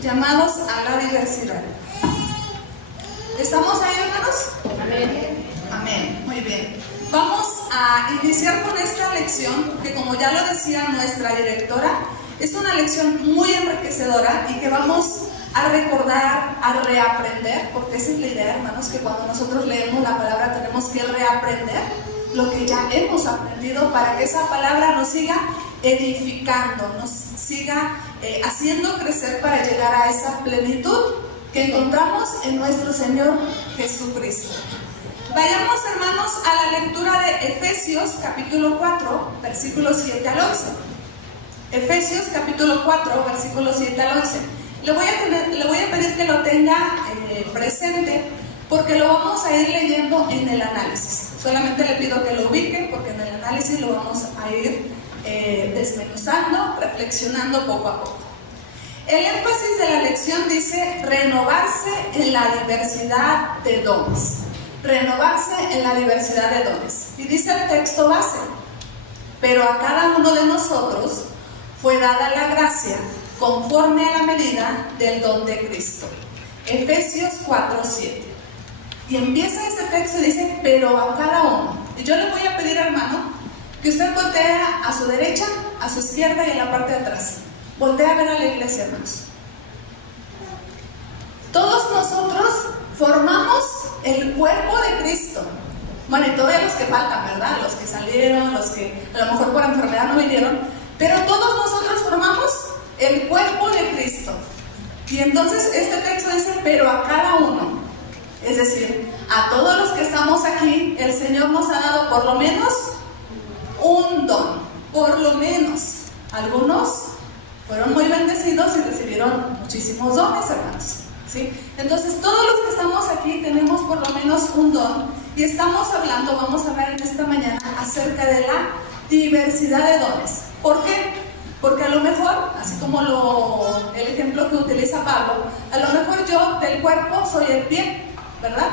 llamados a la diversidad. ¿Estamos ahí, hermanos? Amén. Amén, muy bien. Vamos a iniciar con esta lección que, como ya lo decía nuestra directora, es una lección muy enriquecedora y que vamos a recordar, a reaprender, porque esa es la idea, hermanos, que cuando nosotros leemos la palabra tenemos que reaprender lo que ya hemos aprendido para que esa palabra nos siga edificando, nos siga haciendo crecer para llegar a esa plenitud que encontramos en nuestro Señor Jesucristo. Vayamos, hermanos, a la lectura de Efesios capítulo 4, versículos 7 al 11. Efesios capítulo 4, versículos 7 al 11. Le voy a pedir que lo tenga presente, porque lo vamos a ir leyendo en el análisis. Solamente le pido que lo ubiquen, porque en el análisis lo vamos a ir desmenuzando, reflexionando poco a poco. El énfasis de la lección dice renovarse en la diversidad de dones. Renovarse en la diversidad de dones. Y dice el texto base: pero a cada uno de nosotros fue dada la gracia conforme a la medida del don de Cristo. Efesios 4:7. Y empieza ese texto y dice, pero a cada uno. Y yo le voy a pedir, hermano, que usted voltee a su derecha, a su izquierda y en la parte de atrás. Voltee a ver a la iglesia, hermanos. Todos nosotros formamos el cuerpo de Cristo. Bueno, y todavía los que faltan, ¿verdad? Los que salieron, los que a lo mejor por enfermedad no vinieron. Pero todos nosotros formamos el cuerpo de Cristo. Y entonces este texto dice, pero a cada uno. Es decir, a todos los que estamos aquí, el Señor nos ha dado por lo menos un don. Por lo menos. Algunos fueron muy bendecidos y recibieron muchísimos dones, hermanos. ¿Sí? Entonces todos los que estamos aquí tenemos por lo menos un don. Y estamos hablando, vamos a hablar en esta mañana acerca de la diversidad de dones. ¿Por qué? Porque a lo mejor, así como el ejemplo que utiliza Pablo, a lo mejor yo del cuerpo soy el pie, ¿verdad?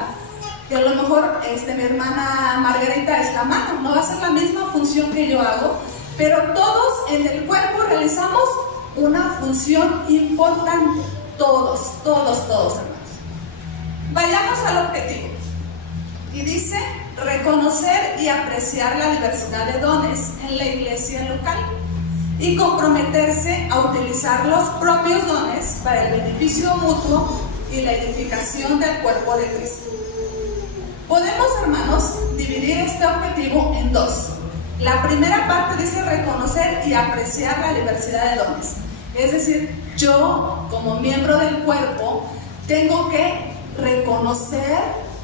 Y a lo mejor mi hermana Margarita es la mano. No va a ser la misma función que yo hago, pero todos en el cuerpo realizamos una función importante. Todos, hermanos. Vayamos al objetivo. Y dice, reconocer y apreciar la diversidad de dones en la iglesia local y comprometerse a utilizar los propios dones para el beneficio mutuo y la edificación del cuerpo de Cristo. Podemos, hermanos, dividir este objetivo en dos. La primera parte dice reconocer y apreciar la diversidad de dones. Es decir, yo, como miembro del cuerpo, tengo que reconocer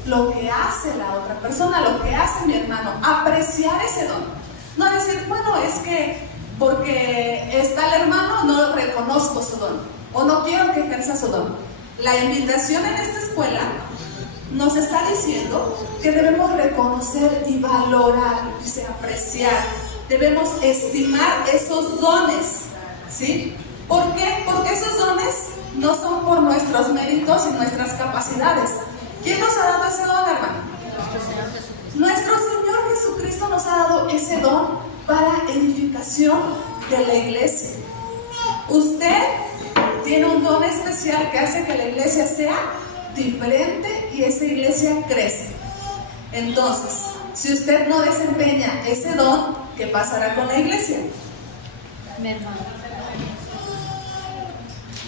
lo que hace la otra persona, lo que hace mi hermano, apreciar ese don. No decir, bueno, es que porque está el hermano, no reconozco su don, o no quiero que ejerza su don. La invitación en esta escuela nos está diciendo que debemos reconocer y valorar, dice apreciar, debemos estimar esos dones, ¿sí? ¿Por qué? Porque esos dones no son por nuestros méritos y nuestras capacidades. ¿Quién nos ha dado ese don, hermano? Nuestro Señor Jesucristo nos ha dado ese don para edificación de la iglesia. Usted tiene un don especial que hace que la iglesia sea diferente y esa iglesia crece. Entonces, si usted no desempeña ese don, ¿qué pasará con la iglesia?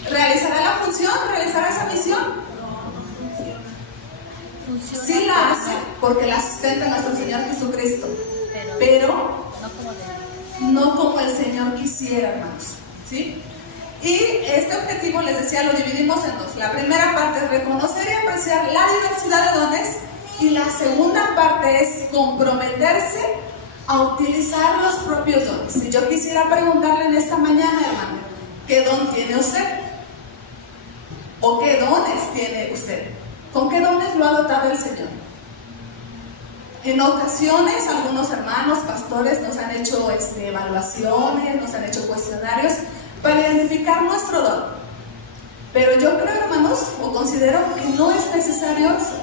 ¿Realizará la función? ¿Realizará esa misión? Sí la hace, porque la sustenta nuestro Señor Jesucristo, pero no como el Señor quisiera, hermanos, ¿sí? Y este objetivo, les decía, lo dividimos en dos. La primera parte es reconocer y apreciar la diversidad de dones, y la segunda parte es comprometerse a utilizar los propios dones. Si yo quisiera preguntarle en esta mañana, hermano, ¿qué don tiene usted? ¿O qué dones tiene usted? ¿Con qué dones lo ha dotado el Señor? En ocasiones, algunos hermanos, pastores, nos han hecho evaluaciones, nos han hecho cuestionarios para identificar nuestro don. Pero yo creo, hermanos, o considero que no es necesario eso.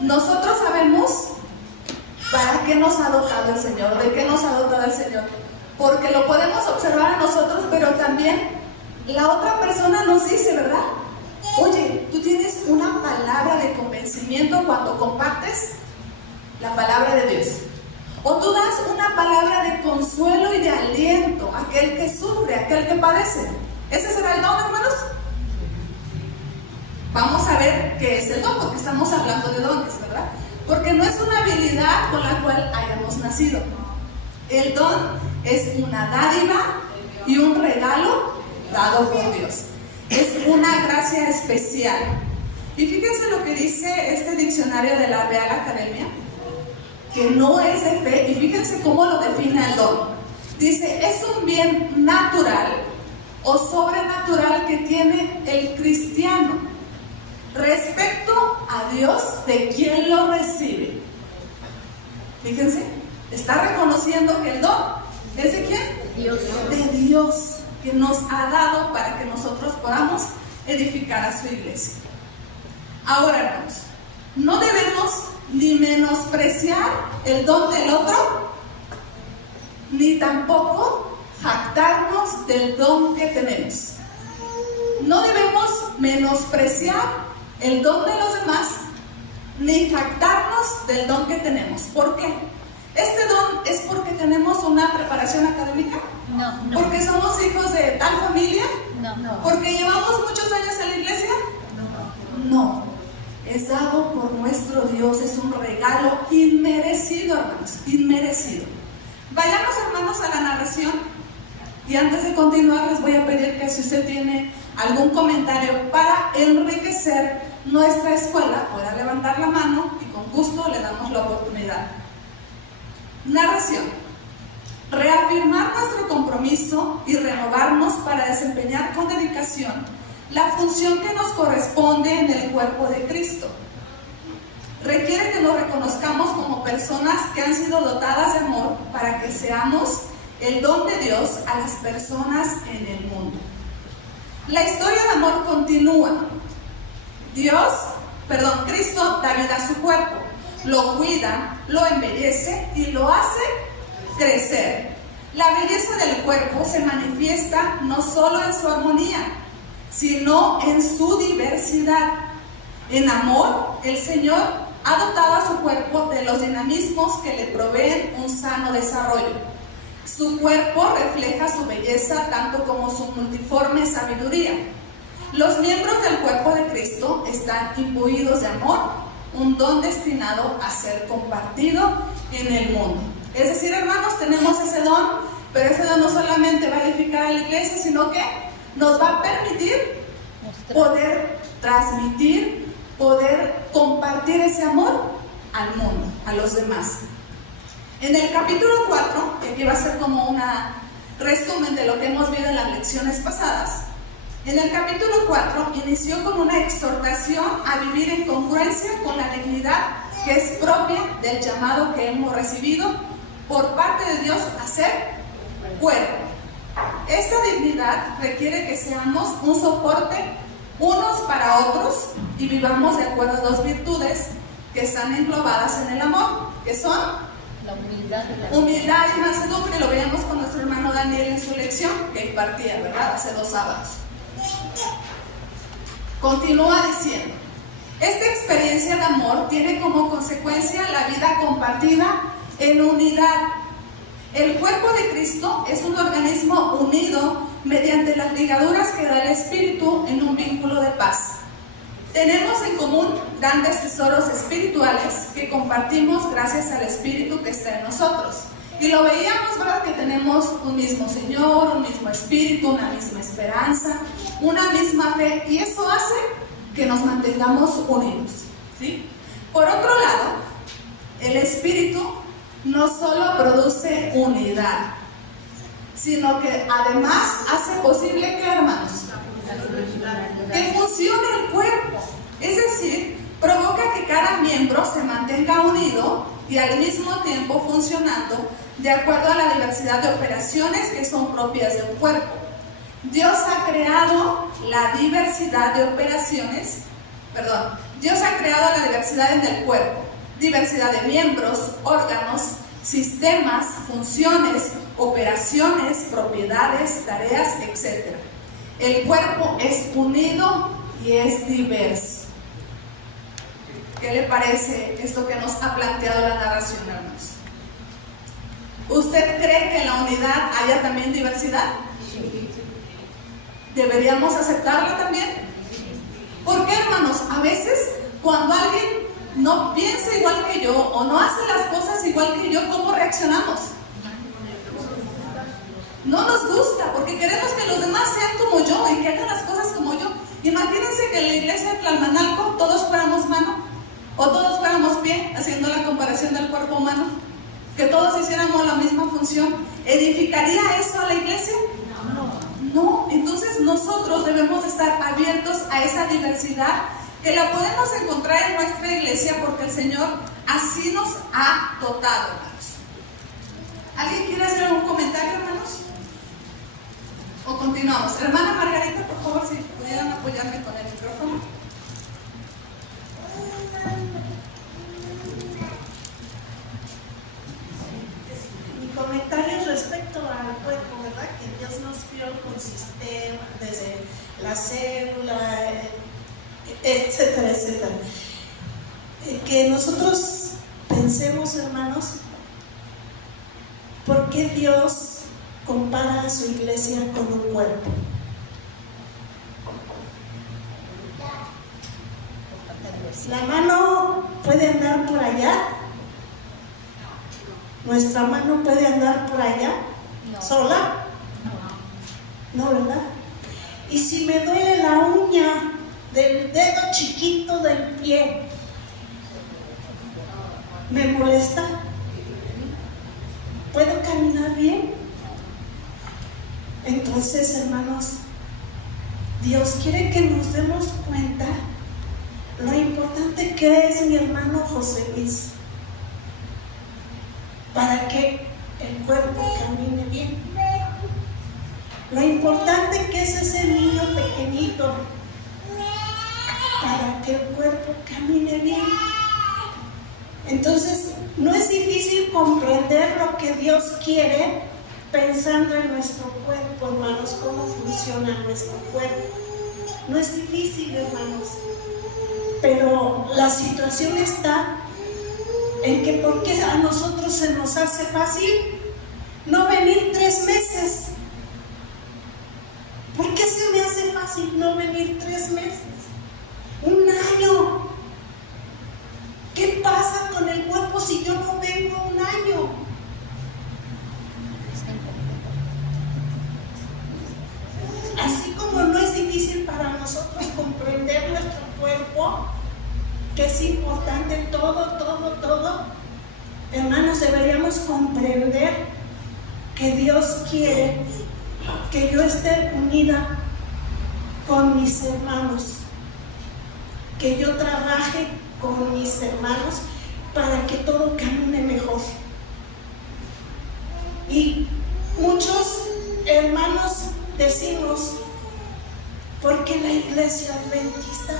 Nosotros sabemos para qué nos ha dotado el Señor, de qué nos ha dotado el Señor, porque lo podemos observar a nosotros, pero también la otra persona nos dice, ¿verdad? Oye, tú tienes una palabra de convencimiento cuando compartes la palabra de Dios. O tú das una palabra de consuelo y de aliento a aquel que sufre, a aquel que padece. ¿Ese será el don, hermanos? Vamos a ver qué es el don, porque estamos hablando de dones, ¿verdad? Porque no es una habilidad con la cual hayamos nacido. El don es una dádiva y un regalo dado por Dios. Es una gracia especial. Y fíjense lo que dice este diccionario de la Real Academia, que no es de fe, y fíjense cómo lo define el don. Dice, es un bien natural o sobrenatural que tiene el cristiano respecto a Dios de quien lo recibe. Fíjense, está reconociendo que el don es de quién? Dios. De Dios, que nos ha dado para que nosotros podamos edificar a su iglesia. Ahora, hermanos, no debemos ni menospreciar el don del otro, ni tampoco jactarnos del don que tenemos. No debemos menospreciar el don de los demás, ni jactarnos del don que tenemos. ¿Por qué? ¿Este don es porque tenemos una preparación académica? No. ¿Porque somos hijos de tal familia? No. ¿Porque llevamos muchos años en la iglesia? No. Es dado por nuestro Dios, es un regalo inmerecido, hermanos, inmerecido. Vayamos, hermanos, a la narración. Y antes de continuar, les voy a pedir que si usted tiene algún comentario para enriquecer nuestra escuela, pueda levantar la mano y con gusto le damos la oportunidad. Narración. Reafirmar nuestro compromiso y renovarnos para desempeñar con dedicación la función que nos corresponde en el cuerpo de Cristo. Requiere que nos reconozcamos como personas que han sido dotadas de amor para que seamos el don de Dios a las personas en el mundo. La historia de amor continúa. Cristo da vida a su cuerpo, lo cuida, lo embellece y lo hace crecer. La belleza del cuerpo se manifiesta no solo en su armonía, sino en su diversidad. En amor, el Señor ha dotado a su cuerpo de los dinamismos que le proveen un sano desarrollo. Su cuerpo refleja su belleza tanto como su multiforme sabiduría. Los miembros del cuerpo de Cristo están imbuidos de amor, un don destinado a ser compartido en el mundo. Es decir, hermanos, tenemos ese don, pero ese don no solamente va a edificar a la iglesia, sino que nos va a permitir poder transmitir, poder compartir ese amor al mundo, a los demás. En el capítulo 4, que aquí va a ser como un resumen de lo que hemos visto en las lecciones pasadas, en el capítulo 4 inició con una exhortación a vivir en congruencia con la dignidad que es propia del llamado que hemos recibido por parte de Dios a ser cuerpo. Esta dignidad requiere que seamos un soporte unos para otros y vivamos de acuerdo a dos virtudes que están englobadas en el amor, que son la humildad y mansedumbre. Lo veíamos con nuestro hermano Daniel en su lección que impartía, ¿verdad? Hace 2 sábados. Continúa diciendo, esta experiencia de amor tiene como consecuencia la vida compartida en unidad. El cuerpo de Cristo es un organismo unido mediante las ligaduras que da el Espíritu en un vínculo de paz. Tenemos en común grandes tesoros espirituales que compartimos gracias al Espíritu que está en nosotros. Y lo veíamos, ¿verdad? Que tenemos un mismo Señor, un mismo Espíritu, una misma esperanza, una misma fe, y eso hace que nos mantengamos unidos, ¿sí? Por otro lado, el Espíritu no solo produce unidad, sino que además hace posible que, hermanos, que funcione el cuerpo. Es decir, provoca que cada miembro se mantenga unido y al mismo tiempo funcionando de acuerdo a la diversidad de operaciones que son propias de un cuerpo. Dios ha creado la diversidad de Dios ha creado la diversidad en el cuerpo, diversidad de miembros, órganos, sistemas, funciones, operaciones, propiedades, tareas, etc. el cuerpo es unido y es diverso. ¿Qué le parece esto que nos ha planteado la narración, hermanos? ¿Usted cree que en la unidad haya también diversidad? ¿Deberíamos aceptarla también? ¿Por qué, hermanos? A veces cuando alguien no piensa igual que yo o no hace las cosas igual que yo, ¿cómo reaccionamos? No nos gusta, porque queremos que los demás sean como yo y que hagan las cosas como yo. Imagínense que en la iglesia de Tlalmanalco todos fuéramos mano o todos fuéramos pie, haciendo la comparación del cuerpo humano, que todos hiciéramos la misma función. ¿Edificaría eso a la iglesia? No. Entonces nosotros debemos estar abiertos a esa diversidad que la podemos encontrar en nuestra iglesia, porque el Señor así nos ha dotado, hermanos. ¿Alguien quiere hacer algún comentario, hermanos? ¿O continuamos? Hermana Margarita, por favor, si pudieran apoyarme con el micrófono. Mi comentario es respecto al cuerpo, ¿verdad? Que Dios nos creó con sistema, desde la célula, etcétera, etcétera. Que nosotros pensemos, hermanos, ¿por qué Dios compara a su iglesia con un cuerpo? La mano puede andar por allá, nuestra mano puede andar por allá, sola, no, ¿verdad? Y si me duele la uña del dedo chiquito del pie, ¿me molesta? ¿Puedo caminar bien? Entonces, hermanos, Dios quiere que nos demos cuenta lo importante que es mi hermano José Luis para que el cuerpo camine bien. Lo importante que es ese niño pequeñito para que el cuerpo camine bien. Entonces, no es difícil comprender lo que Dios quiere pensando en nuestro cuerpo, hermanos, cómo funciona nuestro cuerpo. No es difícil, hermanos, pero la situación está en que ¿por qué a nosotros se nos hace fácil no venir 3 meses? ¿Por qué se me hace fácil no venir 3 meses? 1 año. ¿Qué pasa con el cuerpo si yo no vengo 1 año? Así como no es difícil para nosotros comprender nuestro cuerpo, que es importante todo, hermanos, deberíamos comprender que Dios quiere que yo esté unida con mis hermanos, que yo trabaje con mis hermanos para que todo camine mejor. Y muchos hermanos decimos, ¿por qué la iglesia adventista?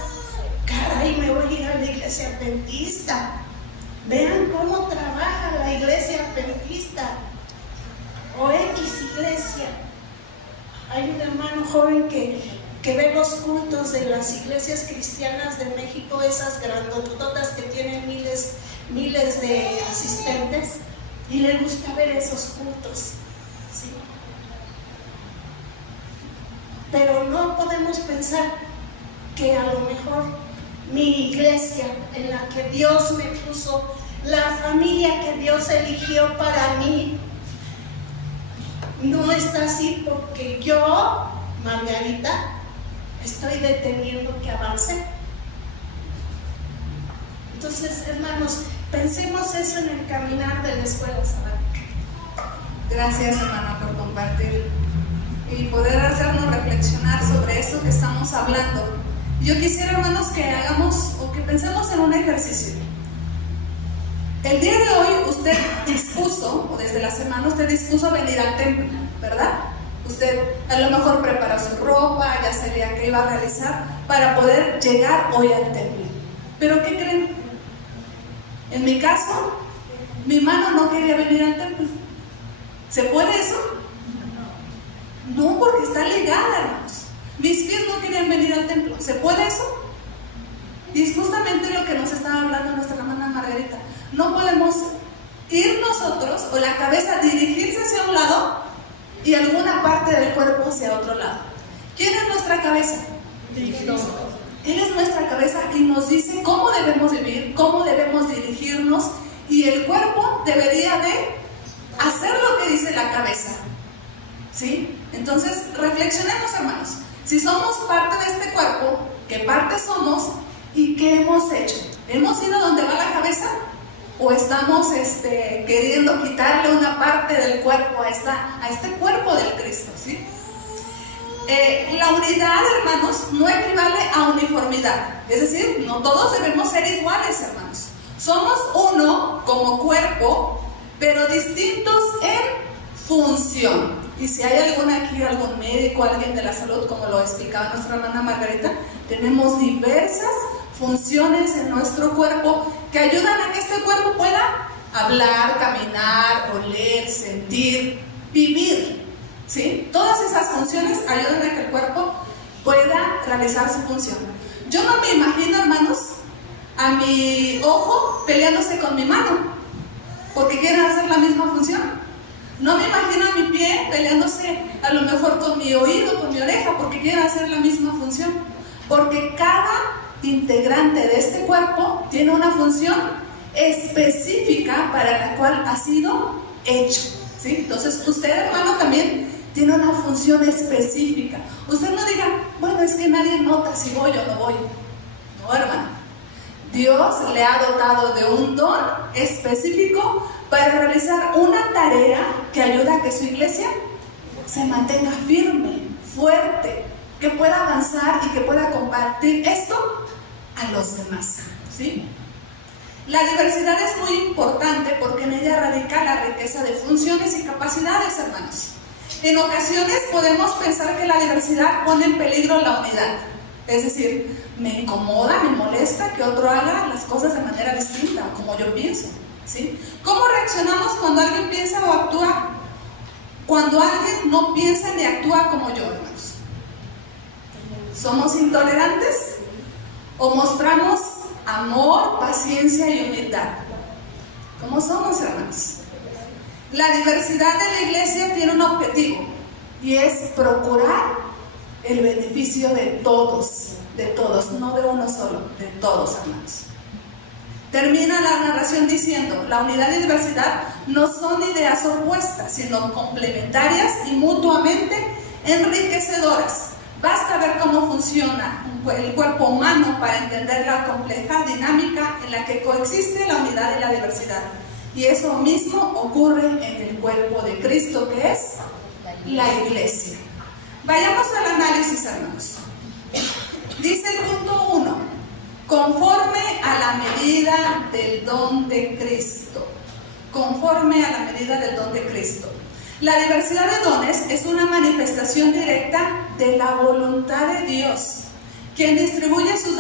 Caray, me voy a ir a la iglesia adventista. Vean cómo trabaja la iglesia adventista o X iglesia. Hay un hermano joven que ve los cultos de las iglesias cristianas de México, esas grandototas que tienen miles de asistentes, y le gusta ver esos cultos, ¿sí? Pero no podemos pensar que a lo mejor mi iglesia en la que Dios me puso, la familia que Dios eligió para mí, no está así porque yo, Margarita, estoy deteniendo que avance. Entonces, hermanos, pensemos eso en el caminar de la escuela sabática. Gracias, hermana, por compartir y poder hacernos reflexionar sobre eso que estamos hablando. Yo quisiera, hermanos, que hagamos o que pensemos en un ejercicio. El día de hoy usted dispuso, o desde la semana usted dispuso a venir al templo, ¿verdad? Usted a lo mejor preparó su ropa, ya sabía qué iba a realizar para poder llegar hoy al templo. ¿Pero qué creen? En mi caso, mi mano no quería venir al templo. ¿Se puede eso? No, porque está ligada, hermanos. ir al templo. ¿Se puede eso? Y es justamente lo que nos estaba hablando nuestra hermana Margarita. No podemos ir nosotros o la cabeza dirigirse hacia un lado y alguna parte del cuerpo hacia otro lado. ¿Quién es nuestra cabeza? Cristo. Él es nuestra cabeza y nos dice cómo debemos vivir, cómo debemos dirigirnos, y el cuerpo debería de hacer lo que dice la cabeza. ¿Sí? Entonces, reflexionemos, hermanos. Si somos parte de este cuerpo, ¿qué parte somos y qué hemos hecho? ¿Hemos ido donde va la cabeza? ¿O estamos queriendo quitarle una parte del cuerpo a este cuerpo del Cristo? ¿Sí? La unidad, hermanos, no equivale a uniformidad. Es decir, no todos debemos ser iguales, hermanos. Somos uno como cuerpo, pero distintos en función. Y si hay algún médico, alguien de la salud, como lo explicaba nuestra hermana Margarita, tenemos diversas funciones en nuestro cuerpo que ayudan a que este cuerpo pueda hablar, caminar, oler, sentir, vivir. ¿Sí? Todas esas funciones ayudan a que el cuerpo pueda realizar su función. Yo no me imagino, hermanos, a mi ojo peleándose con mi mano porque quieren hacer la misma función. No me imagino a mi pie peleándose a lo mejor con mi oído, con mi oreja, porque quieren hacer la misma función. Porque cada integrante de este cuerpo tiene una función específica para la cual ha sido hecho. ¿Sí? Entonces, usted, hermano, también tiene una función específica. Usted no diga, bueno, es que nadie nota si voy o no voy. No, hermano. Dios le ha dotado de un don específico para realizar una tarea que ayuda a que su iglesia se mantenga firme, fuerte, que pueda avanzar y que pueda compartir esto a los demás. ¿Sí? La diversidad es muy importante porque en ella radica la riqueza de funciones y capacidades, hermanos. En ocasiones podemos pensar que la diversidad pone en peligro la unidad. Es decir, me incomoda, me molesta que otro haga las cosas de manera distinta, como yo pienso. ¿Sí? ¿Cómo reaccionamos cuando alguien piensa o actúa? Cuando alguien no piensa ni actúa como yo, hermanos. ¿Somos intolerantes? ¿O mostramos amor, paciencia y humildad? ¿Cómo somos, hermanos? La diversidad de la iglesia tiene un objetivo y es procurar el beneficio de todos, no de uno solo, de todos, hermanos. Termina la narración diciendo, la unidad y diversidad no son ideas opuestas, sino complementarias y mutuamente enriquecedoras. Basta ver cómo funciona el cuerpo humano para entender la compleja dinámica en la que coexiste la unidad y la diversidad. Y eso mismo ocurre en el cuerpo de Cristo, que es la iglesia. Vayamos al análisis, hermanos. Dice el punto 1, conforme a la medida del don de Cristo. Conforme a la medida del don de Cristo. La diversidad de dones es una manifestación directa de la voluntad de Dios, quien distribuye sus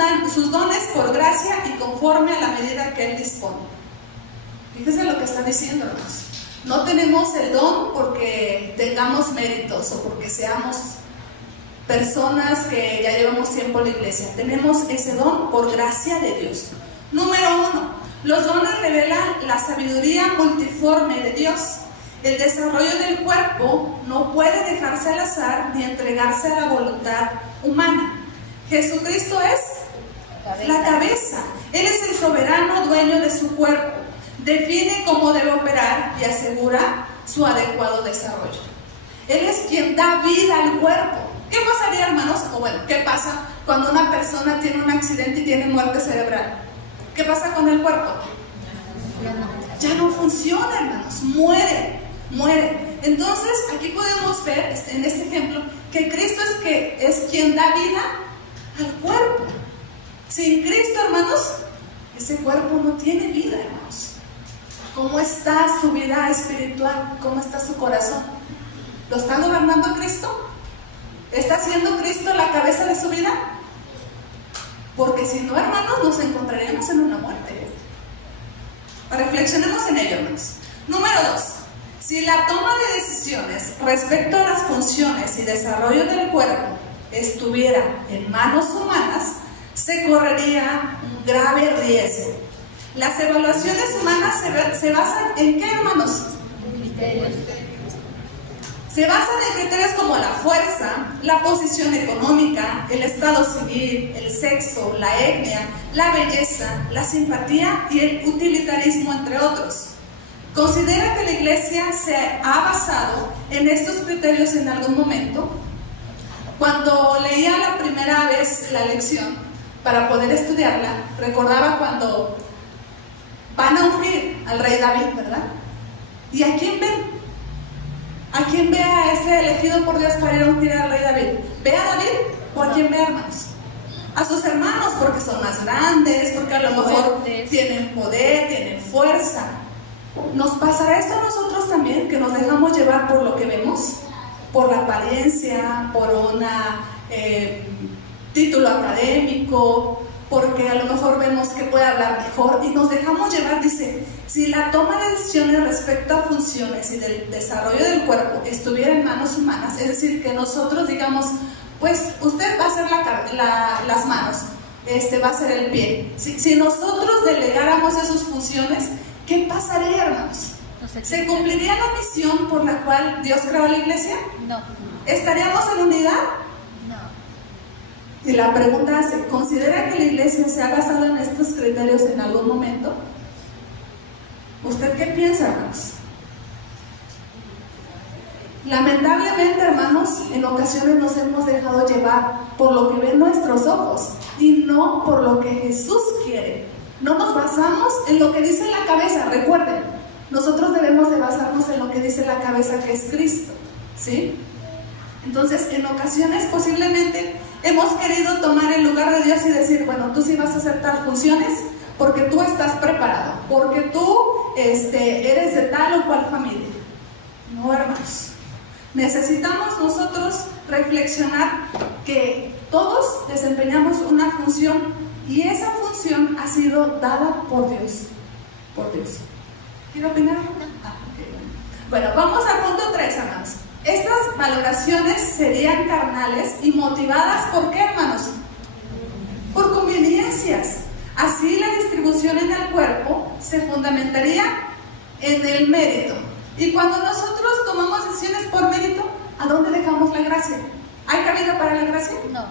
dones por gracia y conforme a la medida que Él dispone. Fíjense lo que está diciendo, hermanos. No tenemos el don porque tengamos méritos o porque seamos personas que ya llevamos tiempo en la iglesia. Tenemos ese don por gracia de Dios. Número 1, los dones revelan la sabiduría multiforme de Dios. El desarrollo del cuerpo no puede dejarse al azar ni entregarse a la voluntad humana. Jesucristo es la cabeza. Él es el soberano dueño de su cuerpo. Define cómo debe operar y asegura su adecuado desarrollo. Él es quien da vida al cuerpo. ¿Qué pasaría, hermanos? O bueno, ¿qué pasa cuando una persona tiene un accidente y tiene muerte cerebral? ¿Qué pasa con el cuerpo? Ya no funciona, hermanos. Muere. Entonces, aquí podemos ver en este ejemplo que Cristo es quien da vida al cuerpo. Sin Cristo, hermanos, ese cuerpo no tiene vida, hermanos. ¿Cómo está su vida espiritual? ¿Cómo está su corazón? ¿Lo está gobernando Cristo? ¿Está siendo Cristo la cabeza de su vida? Porque si no, hermanos, nos encontraremos en una muerte. Reflexionemos en ello, hermanos. Número 2. Si la toma de decisiones respecto a las funciones y desarrollo del cuerpo estuviera en manos humanas, se correría un grave riesgo. Las evaluaciones humanas se basan en ¿qué, hermanos? Criterios. Se basan en criterios como la fuerza, la posición económica, el estado civil, el sexo, la etnia, la belleza, la simpatía y el utilitarismo, entre otros. ¿Considera que la iglesia se ha basado en estos criterios en algún momento? Cuando leía la primera vez la lección, para poder estudiarla, recordaba cuando van a ungir al rey David, ¿verdad? ¿Y a quién ven? ¿A quién ve a ese elegido por Dios para ir a ungir al rey David? ¿Ve a David o a quién ve, hermanos? A sus hermanos, porque son más grandes, porque a lo mejor tienen poder, tienen fuerza. ¿Nos pasará esto a nosotros también, que nos dejamos llevar por lo que vemos? Por la apariencia, por un título académico, porque a lo mejor vemos que puede hablar mejor y nos dejamos llevar. Dice, si la toma de decisiones respecto a funciones y del desarrollo del cuerpo estuviera en manos humanas, es decir, que nosotros digamos, pues usted va a hacer las manos, va a ser el pie. Si nosotros delegáramos esas funciones, ¿qué pasaría, hermanos? ¿Se cumpliría la misión por la cual Dios creó la iglesia? No. ¿Estaríamos en unidad? Y la pregunta hace, ¿considera que la iglesia se ha basado en estos criterios en algún momento? ¿Usted qué piensa, hermanos? Lamentablemente, hermanos, en ocasiones nos hemos dejado llevar por lo que ven nuestros ojos y no por lo que Jesús quiere. No nos basamos en lo que dice la cabeza. Recuerden, nosotros debemos de basarnos en lo que dice la cabeza, que es Cristo, ¿sí? Entonces, en ocasiones posiblemente hemos querido tomar el lugar de Dios y decir, bueno, tú sí vas a hacer tal funciones porque tú estás preparado, porque tú eres de tal o cual familia. No, hermanos. Necesitamos nosotros reflexionar que todos desempeñamos una función y esa función ha sido dada por Dios. Por Dios. ¿Quiere opinar? Bueno, vamos al punto 3, hermanos. Estas valoraciones serían carnales y motivadas ¿por qué, hermanos? Por conveniencias. Así la distribución en el cuerpo se fundamentaría en el mérito. Y cuando nosotros tomamos decisiones por mérito, ¿a dónde dejamos la gracia? ¿Hay cabida para la gracia? No.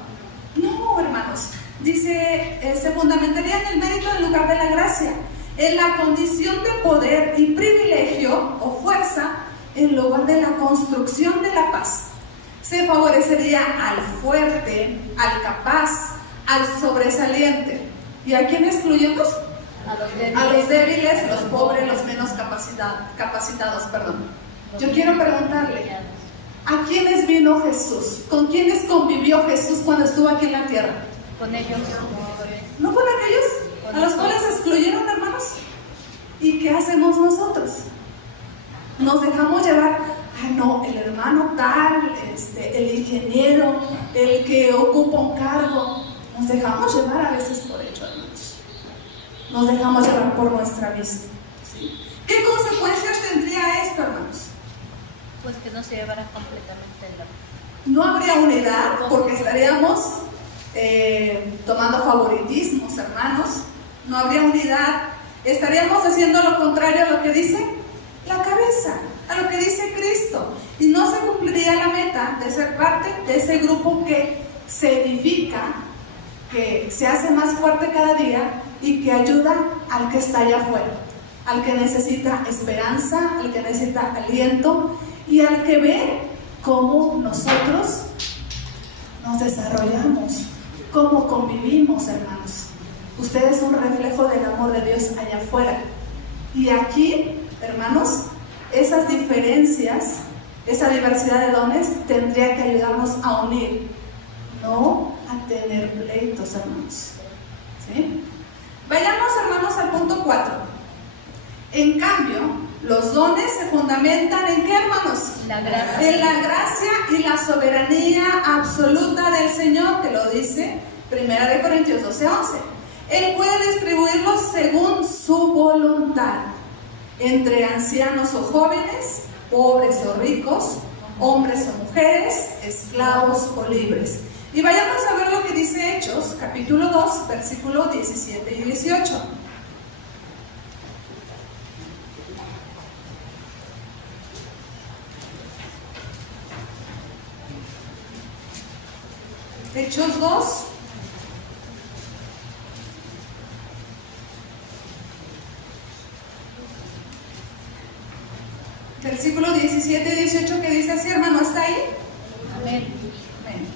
No, hermanos. Dice, se fundamentaría en el mérito en lugar de la gracia, en la condición de poder y privilegio o fuerza en lugar de la construcción de la paz. Se favorecería al fuerte, al capaz, al sobresaliente. ¿Y a quién excluyemos? A los débiles, los pobres, los menos capacitados. Yo quiero preguntarle, ¿a quiénes vino Jesús? ¿Con quiénes convivió Jesús cuando estuvo aquí en la tierra? Con ellos. ¿No con aquellos a los cuales excluyeron, hermanos? ¿Y qué hacemos nosotros? Nos dejamos llevar, no, el hermano tal, el ingeniero, el que ocupa un cargo. Nos dejamos llevar a veces por ello, hermanos. Nos dejamos llevar por nuestra vista, ¿sí? ¿Qué consecuencias tendría esto, hermanos? Pues que no se llevara completamente la... No habría unidad porque estaríamos tomando favoritismos, hermanos. No habría unidad. Estaríamos haciendo lo contrario a lo que dice la cabeza, a lo que dice Cristo. Y no se cumpliría la meta de ser parte de ese grupo que se edifica, que se hace más fuerte cada día y que ayuda al que está allá afuera, al que necesita esperanza, al que necesita aliento y al que ve cómo nosotros nos desarrollamos, cómo convivimos, hermanos. Ustedes son un reflejo del amor de Dios allá afuera. Y aquí, hermanos, esas diferencias, esa diversidad de dones tendría que ayudarnos a unir, no a tener pleitos, hermanos. ¿Sí? Vayamos, hermanos, al punto 4. En cambio, los dones se fundamentan ¿en qué, hermanos? La gracia. En la gracia y la soberanía absoluta del Señor, que lo dice 1 Corintios 12:11. Él puede distribuirlos según su voluntad, entre ancianos o jóvenes, pobres o ricos, hombres o mujeres, esclavos o libres. Y vayamos a ver lo que dice Hechos, capítulo 2, versículos 17 y 18. Hechos 2, versículo 17 y 18, que dice así, hermano, ¿está ahí? Amén. Amén.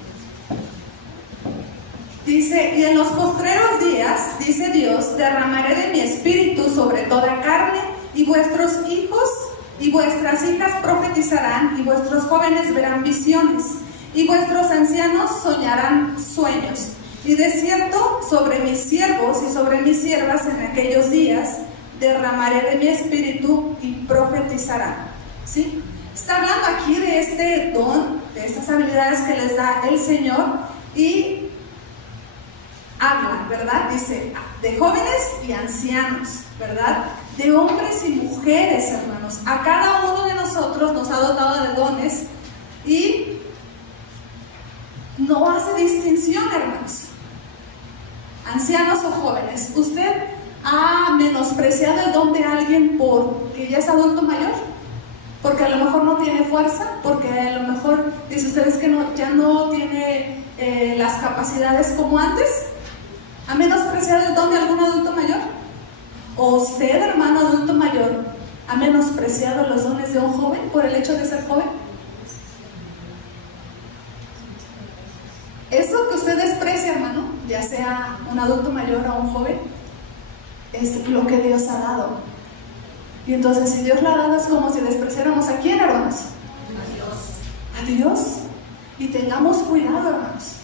Dice, y en los postreros días, dice Dios, derramaré de mi espíritu sobre toda carne, y vuestros hijos y vuestras hijas profetizarán, y vuestros jóvenes verán visiones, y vuestros ancianos soñarán sueños. Y de cierto, sobre mis siervos y sobre mis siervas en aquellos días, derramaré de mi espíritu y profetizarán. ¿Sí? Está hablando aquí de este don, de estas habilidades que les da el Señor, y habla, ¿verdad? Dice, de jóvenes y ancianos, ¿verdad? De hombres y mujeres, hermanos. A cada uno de nosotros nos ha dotado de dones y no hace distinción, hermanos. Ancianos o jóvenes. ¿Usted ha menospreciado el don de alguien porque ya es adulto mayor? Porque a lo mejor no tiene fuerza, porque a lo mejor dice ustedes que no, ya no tiene las capacidades como antes. ¿Ha menospreciado el don de algún adulto mayor? ¿O usted, hermano adulto mayor, ha menospreciado los dones de un joven por el hecho de ser joven? Eso que usted desprecia, hermano, ya sea un adulto mayor o un joven, es lo que Dios ha dado. Y entonces, si Dios lo ha dado, es como si despreciáramos ¿a quién, hermanos? A Dios. Y tengamos cuidado, hermanos.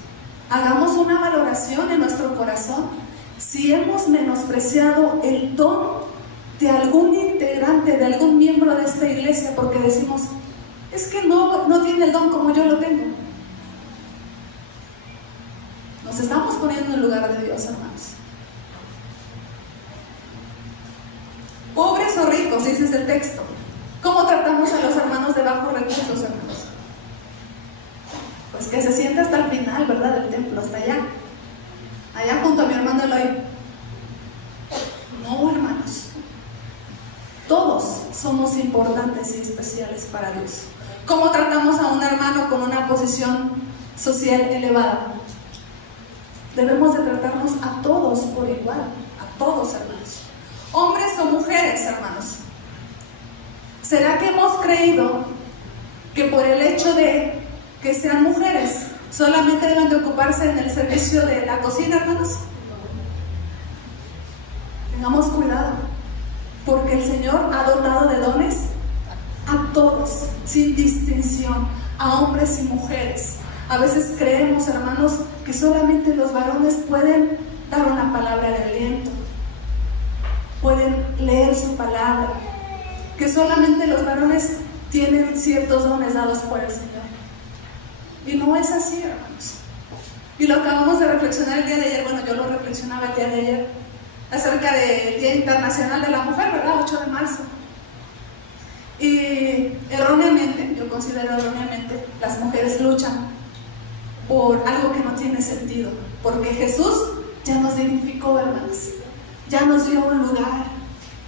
Hagamos una valoración en nuestro corazón si hemos menospreciado el don de algún integrante, de algún miembro de esta iglesia, porque decimos, es que no tiene el don como yo lo tengo. Nos estamos poniendo en el lugar de Dios, hermanos. Pobres o ricos, ese es el texto. ¿Cómo tratamos a los hermanos de bajos recursos, hermanos? Pues que se sienta hasta el final, ¿verdad? Del templo, hasta allá. Allá junto a mi hermano Eloy. No, hermanos. Todos somos importantes y especiales para Dios. ¿Cómo tratamos a un hermano con una posición social elevada? Debemos de tratarnos a todos por igual, a todos, hermanos. Hombres o mujeres, hermanos. ¿Será que hemos creído que por el hecho de que sean mujeres solamente deben de ocuparse en el servicio de la cocina, hermanos? Tengamos cuidado, porque el Señor ha dotado de dones a todos, sin distinción, a hombres y mujeres. A veces creemos, hermanos, que solamente los varones pueden dar una palabra de aliento, pueden leer su palabra, que solamente los varones tienen ciertos dones dados por el Señor. Y no es así, hermanos. Y lo acabamos de reflexionar el día de ayer, bueno, yo lo reflexionaba el día de ayer, acerca del Día Internacional de la Mujer, ¿verdad? 8 de marzo. Y erróneamente, yo considero erróneamente, las mujeres luchan por algo que no tiene sentido, porque Jesús ya nos dignificó, hermanos, ya nos dio un lugar,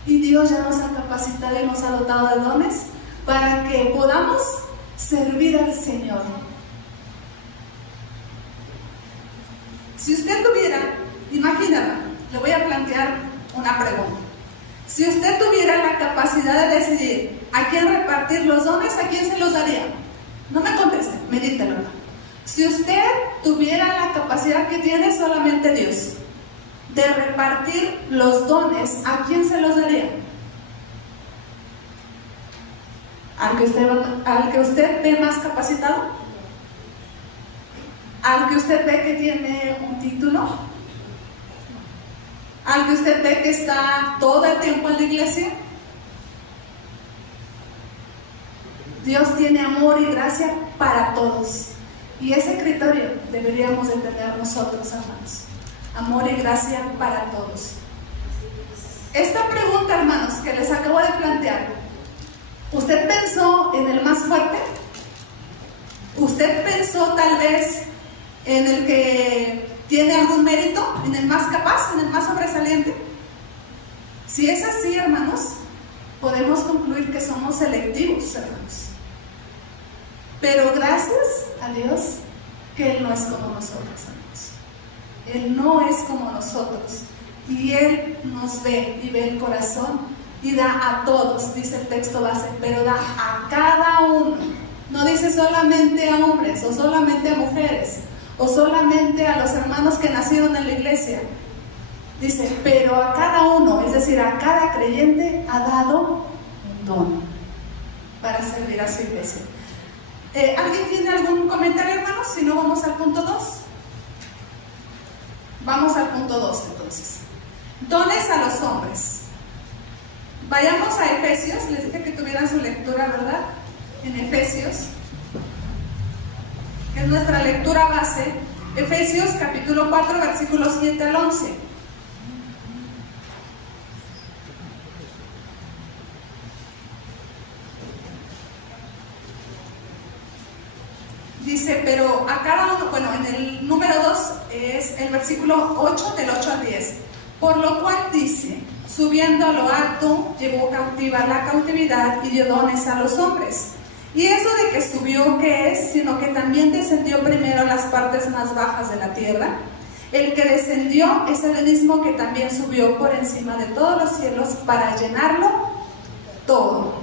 y Dios ya nos ha capacitado y nos ha dotado de dones para que podamos servir al Señor. Si usted tuviera, imagínate, le voy a plantear una pregunta. Si usted tuviera la capacidad de decidir a quién repartir los dones, ¿a quién se los daría? No me conteste, medítelo, hermano. Si usted tuviera la capacidad que tiene solamente Dios de repartir los dones, ¿a quién se los daría? ¿Al que usted ve más capacitado? ¿Al que usted ve que tiene un título? ¿Al que usted ve que está todo el tiempo en la iglesia? Dios tiene amor y gracia para todos. Y ese criterio deberíamos de tener nosotros, hermanos. Amor y gracia para todos. Esta pregunta, hermanos, que les acabo de plantear, ¿usted pensó en el más fuerte? ¿Usted pensó tal vez en el que tiene algún mérito, en el más capaz, en el más sobresaliente? Si es así, hermanos, podemos concluir que somos selectivos, hermanos. Pero gracias a Dios que Él no es como nosotros, hermanos. Él no es como nosotros. Y Él nos ve y ve el corazón y da a todos, dice el texto base, pero da a cada uno. No dice solamente a hombres o solamente a mujeres o solamente a los hermanos que nacieron en la iglesia. Dice, pero a cada uno, es decir, a cada creyente ha dado un don para servir a su iglesia. ¿Alguien tiene algún comentario, hermanos? Si no, vamos al punto 2. Vamos al punto 2 entonces. Dones a los hombres. Vayamos a Efesios. Les dije que tuvieran su lectura, ¿verdad? En Efesios, que es nuestra lectura base. Efesios capítulo 4, versículos 7 al 11. Dice, pero a cada uno, bueno, en el número 2 es el versículo 8, del 8 al 10. Por lo cual dice, subiendo a lo alto, llevó cautiva la cautividad y dio dones a los hombres. Y eso de que subió, ¿qué es? Sino que también descendió primero a las partes más bajas de la tierra. El que descendió es el mismo que también subió por encima de todos los cielos para llenarlo todo.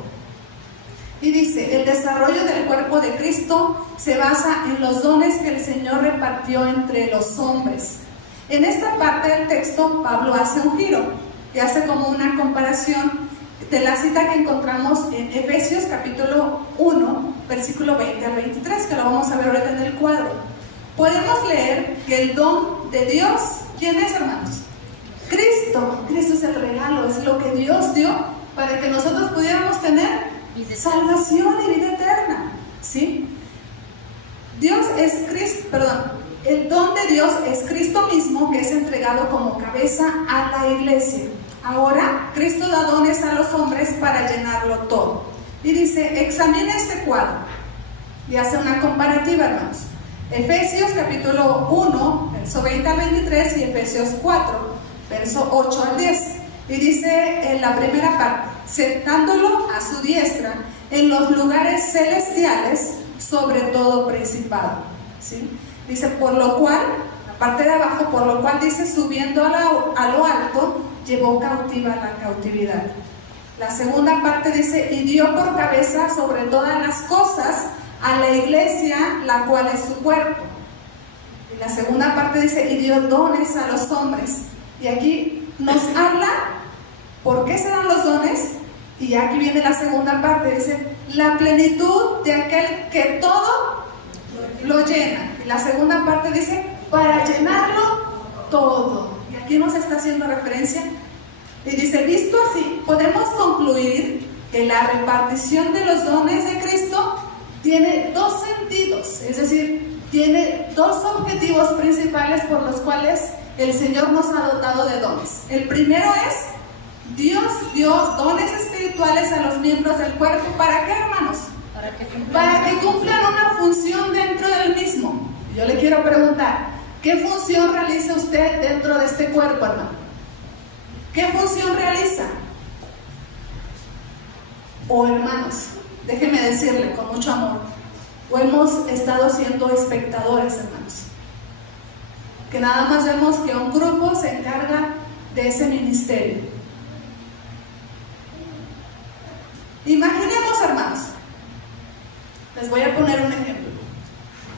Y dice, el desarrollo del cuerpo de Cristo se basa en los dones que el Señor repartió entre los hombres. En esta parte del texto, Pablo hace un giro y hace como una comparación de la cita que encontramos en Efesios capítulo 1, versículo 20 al 23, que lo vamos a ver ahorita en el cuadro. Podemos leer que el don de Dios, ¿quién es, hermanos? Cristo. Cristo es el regalo, es lo que Dios dio para que nosotros pudiéramos tener salvación y vida eterna, ¿sí? Dios es Cristo, el don de Dios es Cristo mismo, que es entregado como cabeza a la iglesia. Ahora, Cristo da dones a los hombres para llenarlo todo. Y dice, examina este cuadro. Y hace una comparativa, hermanos. Efesios capítulo 1, verso 20 al 23 y Efesios 4, verso 8 al 10. Y dice en la primera parte, sentándolo a su diestra en los lugares celestiales sobre todo principado, ¿sí? Dice, por lo cual, la parte de abajo, por lo cual dice, subiendo a lo alto, llevó cautiva la cautividad. La segunda parte dice, y dio por cabeza sobre todas las cosas a la iglesia, la cual es su cuerpo. Y la segunda parte dice, y dio dones a los hombres. Y aquí nos habla por qué se dan los dones. Y aquí viene la segunda parte, dice, la plenitud de aquel que todo lo llena. Y la segunda parte dice, para llenarlo todo. Y aquí nos está haciendo referencia. Y dice, visto así, podemos concluir que la repartición de los dones de Cristo tiene dos sentidos. Es decir, tiene dos objetivos principales por los cuales el Señor nos ha dotado de dones. El primero es, Dios dio dones espirituales a los miembros del cuerpo. ¿Para qué, hermanos? Para que cumplan una función dentro del mismo. Yo le quiero preguntar, ¿qué función realiza usted dentro de este cuerpo, hermano? ¿Qué función realiza? O hermanos, déjeme decirle con mucho amor, o hemos estado siendo espectadores, hermanos, que nada más vemos que un grupo se encarga de ese ministerio. Imaginemos, hermanos, les voy a poner un ejemplo.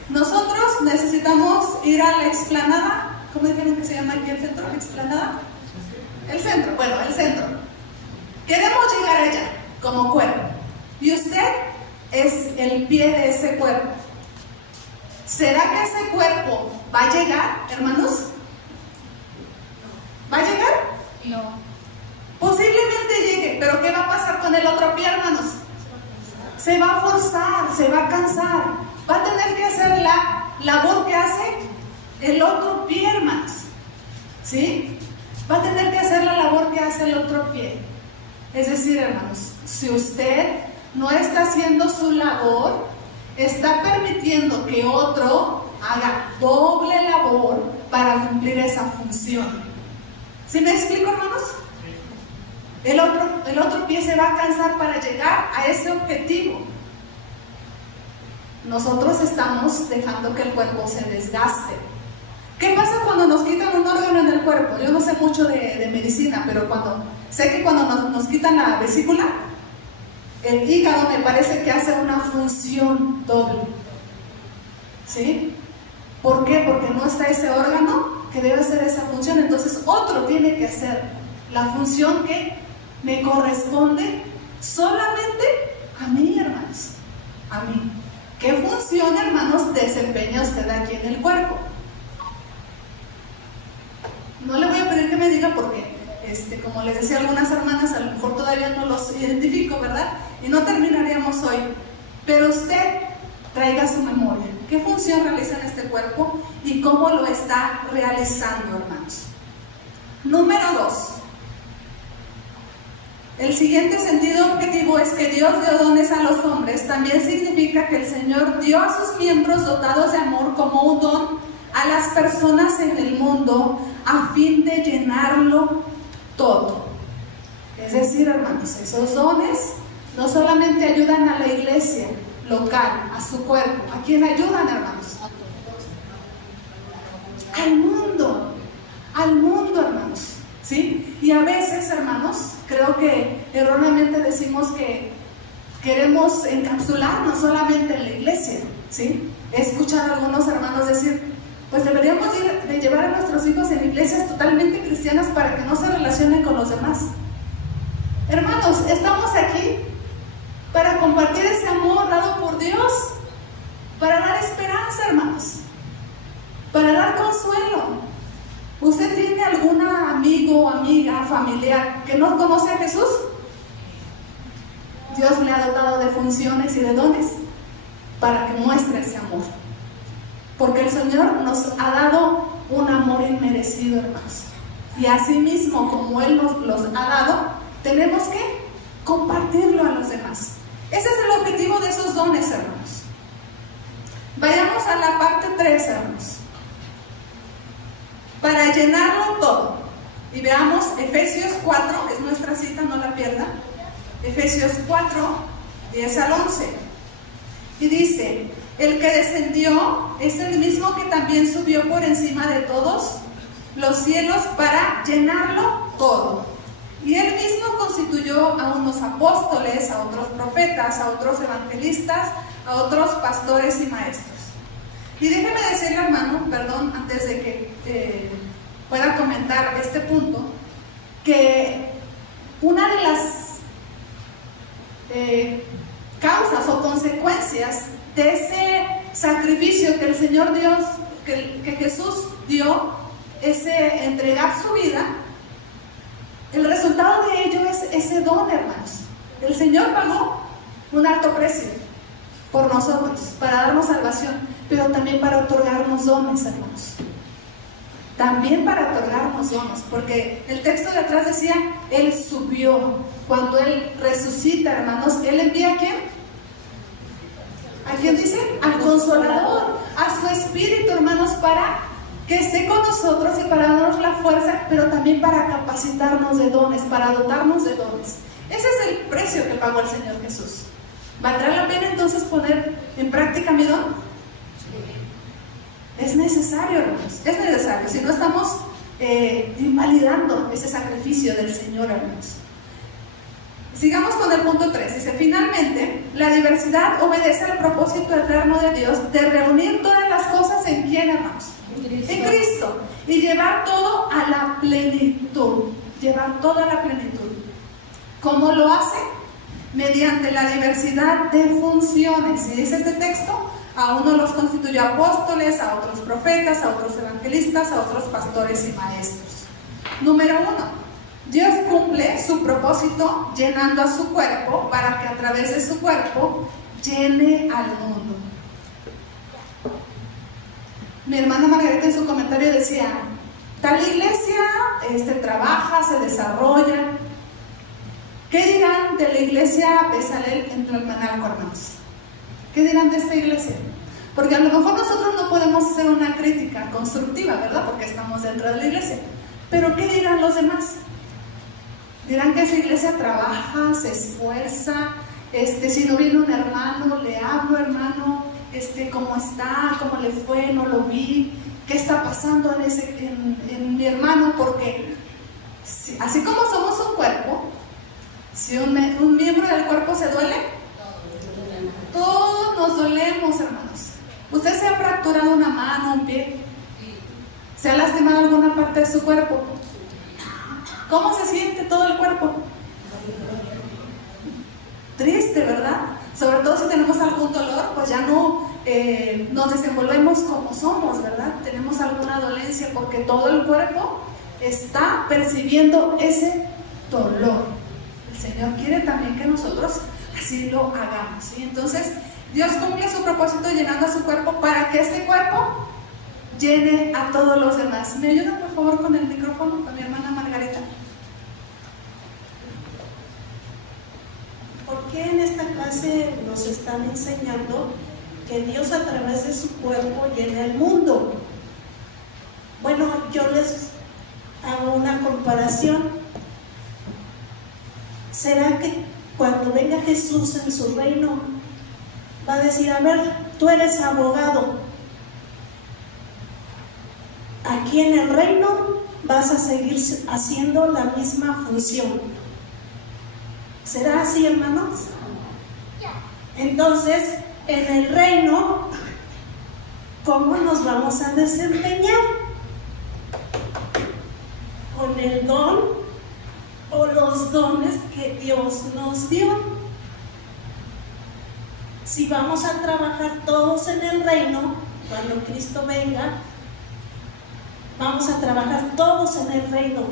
Nosotros necesitamos ir a la explanada. ¿Cómo dijeron que se llama aquí el centro? ¿La explanada? El centro, bueno, el centro. Queremos llegar allá como cuerpo. Y usted es el pie de ese cuerpo. ¿Será que ese cuerpo va a llegar, hermanos? ¿Va a llegar? No. Posiblemente llegue, pero ¿qué va a pasar con el otro pie, hermanos? Se va a forzar, se va a cansar. Va a tener que hacer la labor que hace el otro pie, hermanos. ¿Sí? Va a tener que hacer la labor que hace el otro pie. Es decir, hermanos, si usted no está haciendo su labor, está permitiendo que otro haga doble labor para cumplir esa función. ¿Sí me explico, hermanos? El otro pie se va a cansar para llegar a ese objetivo. Nosotros estamos dejando que el cuerpo se desgaste. ¿Qué pasa cuando nos quitan un órgano en el cuerpo? Yo no sé mucho de medicina, pero sé que cuando nos quitan la vesícula, el hígado me parece que hace una función doble. ¿Sí? ¿Por qué? Porque no está ese órgano que debe hacer esa función. Entonces otro tiene que hacer la función que me corresponde solamente a mí, hermanos. A mí. ¿Qué función, hermanos, desempeña usted aquí en el cuerpo? No le voy a pedir que me diga porque, como les decía a algunas hermanas, a lo mejor todavía no los identifico, ¿verdad? Y no terminaríamos hoy. Pero usted traiga su memoria. ¿Qué función realiza en este cuerpo y cómo lo está realizando, hermanos? Número 2. El siguiente sentido objetivo es que Dios dio dones a los hombres. También significa que el Señor dio a sus miembros dotados de amor como un don a las personas en el mundo a fin de llenarlo todo. Es decir, hermanos, esos dones no solamente ayudan a la iglesia local, a su cuerpo. ¿A quién ayudan, hermanos? Al mundo, hermanos. ¿Sí? Y a veces, hermanos, creo que erróneamente decimos que queremos encapsularnos solamente en la iglesia. ¿Sí? He escuchado a algunos hermanos decir, pues deberíamos de llevar a nuestros hijos en iglesias totalmente cristianas para que no se relacionen con los demás. Hermanos, estamos aquí para compartir ese amor dado por Dios, para dar esperanza, hermanos, para dar consuelo. ¿Usted tiene algún amigo, amiga, familiar que no conoce a Jesús? Dios le ha dotado de funciones y de dones para que muestre ese amor. Porque el Señor nos ha dado un amor inmerecido, hermanos. Y así mismo, como Él nos los ha dado, tenemos que compartirlo a los demás. Ese es el objetivo de esos dones, hermanos. Vayamos a la parte 3, hermanos. Para llenarlo todo. Y veamos Efesios 4, es nuestra cita, no la pierdan. Efesios 4, 10 al 11. Y dice: el que descendió es el mismo que también subió por encima de todos los cielos para llenarlo todo. Y él mismo constituyó a unos apóstoles, a otros profetas, a otros evangelistas, a otros pastores y maestros. Y déjeme decirle, hermano, perdón, antes de que pueda comentar este punto, que una de las causas o consecuencias de ese sacrificio que el Señor Dios, que Jesús dio, ese entregar su vida, el resultado de ello es ese don, hermanos. El Señor pagó un alto precio por nosotros, para darnos salvación, pero también para otorgarnos dones, hermanos. También para otorgarnos dones, porque el texto de atrás decía, Él subió. Cuando Él resucita, hermanos, Él envía ¿a quién? ¿A quién dice? Al Consolador, a su Espíritu, hermanos, para que esté con nosotros y para darnos la fuerza, pero también para capacitarnos de dones, para dotarnos de dones. Ese es el precio que pagó el Señor Jesús. ¿Valdrá la pena entonces poner en práctica mi don? Es necesario, hermanos, es necesario. Si no estamos invalidando ese sacrificio del Señor, hermanos. Sigamos con el punto 3. Dice: finalmente, la diversidad obedece al propósito eterno de Dios de reunir todas las cosas en quién, hermanos. En Cristo. Y llevar todo a la plenitud. Llevar todo a la plenitud. ¿Cómo lo hace? Mediante la diversidad de funciones. Y dice este texto: a unos los constituyó apóstoles, a otros profetas, a otros evangelistas, a otros pastores y maestros. Número 1. Dios cumple su propósito llenando a su cuerpo para que a través de su cuerpo llene al mundo. Mi hermana Margarita en su comentario decía: tal iglesia trabaja, se desarrolla. ¿Qué dirán de la iglesia Bezalel en Tlalmanalco, hermanos? ¿Qué dirán de esta iglesia? Porque a lo mejor nosotros no podemos hacer una crítica constructiva, ¿verdad? Porque estamos dentro de la iglesia. Pero ¿qué dirán los demás? Dirán que esa iglesia trabaja, se esfuerza, si no viene un hermano, le hablo, hermano, ¿cómo está? ¿Cómo le fue? No lo vi. ¿Qué está pasando en mi hermano? Porque así como somos un cuerpo, si un miembro del cuerpo se duele, todos nos dolemos, hermanos. ¿Usted se ha fracturado una mano, un pie? ¿Se ha lastimado alguna parte de su cuerpo? ¿Cómo se siente todo el cuerpo? Triste, ¿verdad? Sobre todo si tenemos algún dolor, pues ya no nos desenvolvemos como somos, ¿verdad? Tenemos alguna dolencia porque todo el cuerpo está percibiendo ese dolor. El Señor quiere también que nosotros así lo hagamos, ¿sí? Entonces, Dios cumple su propósito llenando a su cuerpo para que este cuerpo llene a todos los demás. ¿Me ayudan por favor con el micrófono, con mi hermana Margarita? ¿Por qué en esta clase nos están enseñando que Dios a través de su cuerpo llena el mundo? Bueno, yo les hago una comparación. ¿Será que cuando venga Jesús en su reino va a decir, a ver, tú eres abogado, aquí en el reino vas a seguir haciendo la misma función? ¿Será así, hermanos? Entonces, en el reino, ¿cómo nos vamos a desempeñar? ¿Con el don o los dones que Dios nos dio? Si vamos a trabajar todos en el reino, cuando Cristo venga, vamos a trabajar todos en el reino.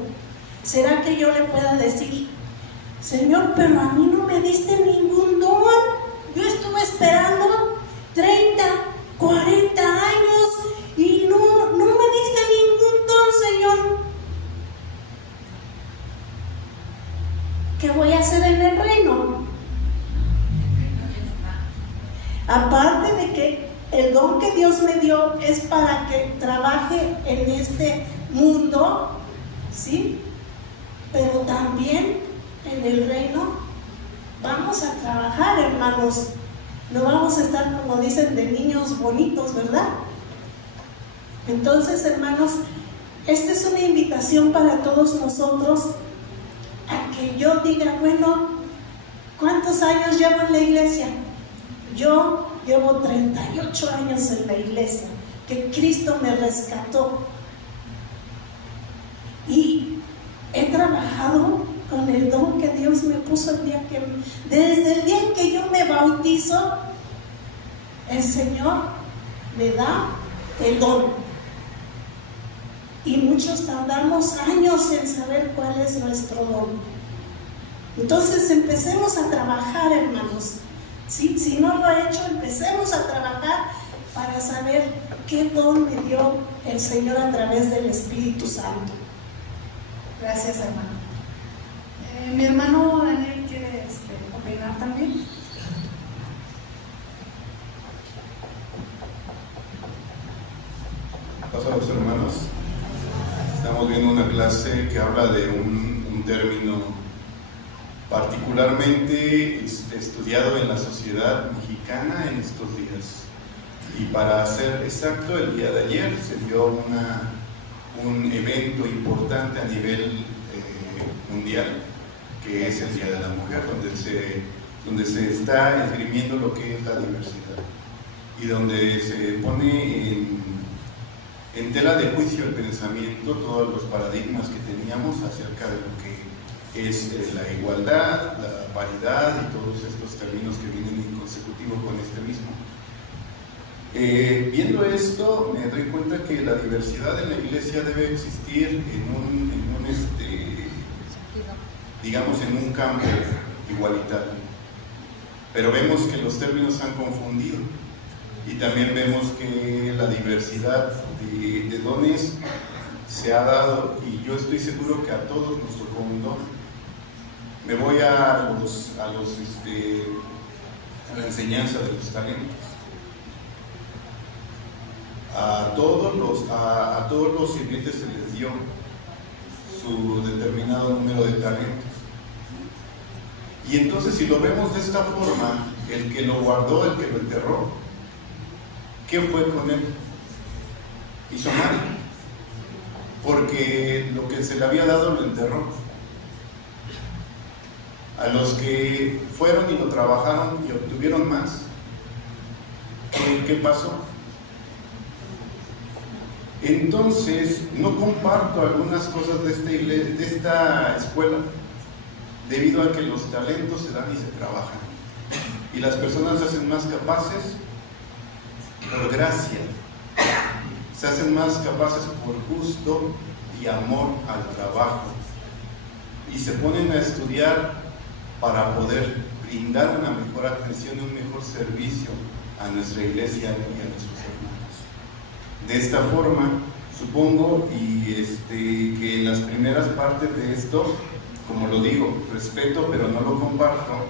¿Será que yo le pueda decir, Señor, pero a mí no me diste ningún don? Yo estuve esperando 30, 40 años y no me diste ningún don, Señor. ¿Qué voy a hacer en el reino? Aparte de que el don que Dios me dio es para que trabaje en este mundo, ¿sí? Pero también en el reino vamos a trabajar, hermanos. No vamos a estar, como dicen, de niños bonitos, ¿verdad? Entonces, hermanos, esta es una invitación para todos nosotros a que yo diga, bueno, ¿cuántos años llevo en la iglesia? Yo llevo 38 años en la iglesia, que Cristo me rescató. Y he trabajado con el don que Dios me puso desde el día en que yo me bautizo, el Señor me da el don. Y muchos tardamos años en saber cuál es nuestro don. Entonces empecemos a trabajar, hermanos. ¿Sí? Si no lo he hecho, empecemos a trabajar para saber qué don me dio el Señor a través del Espíritu Santo. Gracias, hermano. Mi hermano Daniel quiere opinar también. Pasa a los hermanos. Estamos viendo una clase que habla de un término particularmente estudiado en la sociedad mexicana en estos días. Y para ser exacto, el día de ayer se dio un evento importante a nivel mundial, que es el Día de la Mujer, donde se está esgrimiendo lo que es la diversidad y donde se pone en tela de juicio el pensamiento, todos los paradigmas que teníamos acerca de lo que es la igualdad, la paridad y todos estos términos que vienen en consecutivo con este mismo. Viendo esto, me doy cuenta que la diversidad en la iglesia debe existir digamos, en un campo igualitario. Pero vemos que los términos se han confundido y también vemos que la diversidad de dones se ha dado, y yo estoy seguro que a todos nos tocó un don. Me voy a la enseñanza de los talentos. A todos los sirvientes se les dio su determinado número de talentos. Y entonces, si lo vemos de esta forma, el que lo guardó, el que lo enterró, ¿qué fue con él? Hizo mal, porque lo que se le había dado lo enterró. A los que fueron y lo trabajaron y obtuvieron más, ¿qué pasó? Entonces, no comparto algunas cosas de esta escuela, debido a que los talentos se dan y se trabajan, y las personas se hacen más capaces por gracia, se hacen más capaces por gusto y amor al trabajo, y se ponen a estudiar para poder brindar una mejor atención y un mejor servicio a nuestra iglesia y a nuestros hermanos. De esta forma, supongo que en las primeras partes de esto, como lo digo, respeto pero no lo comparto,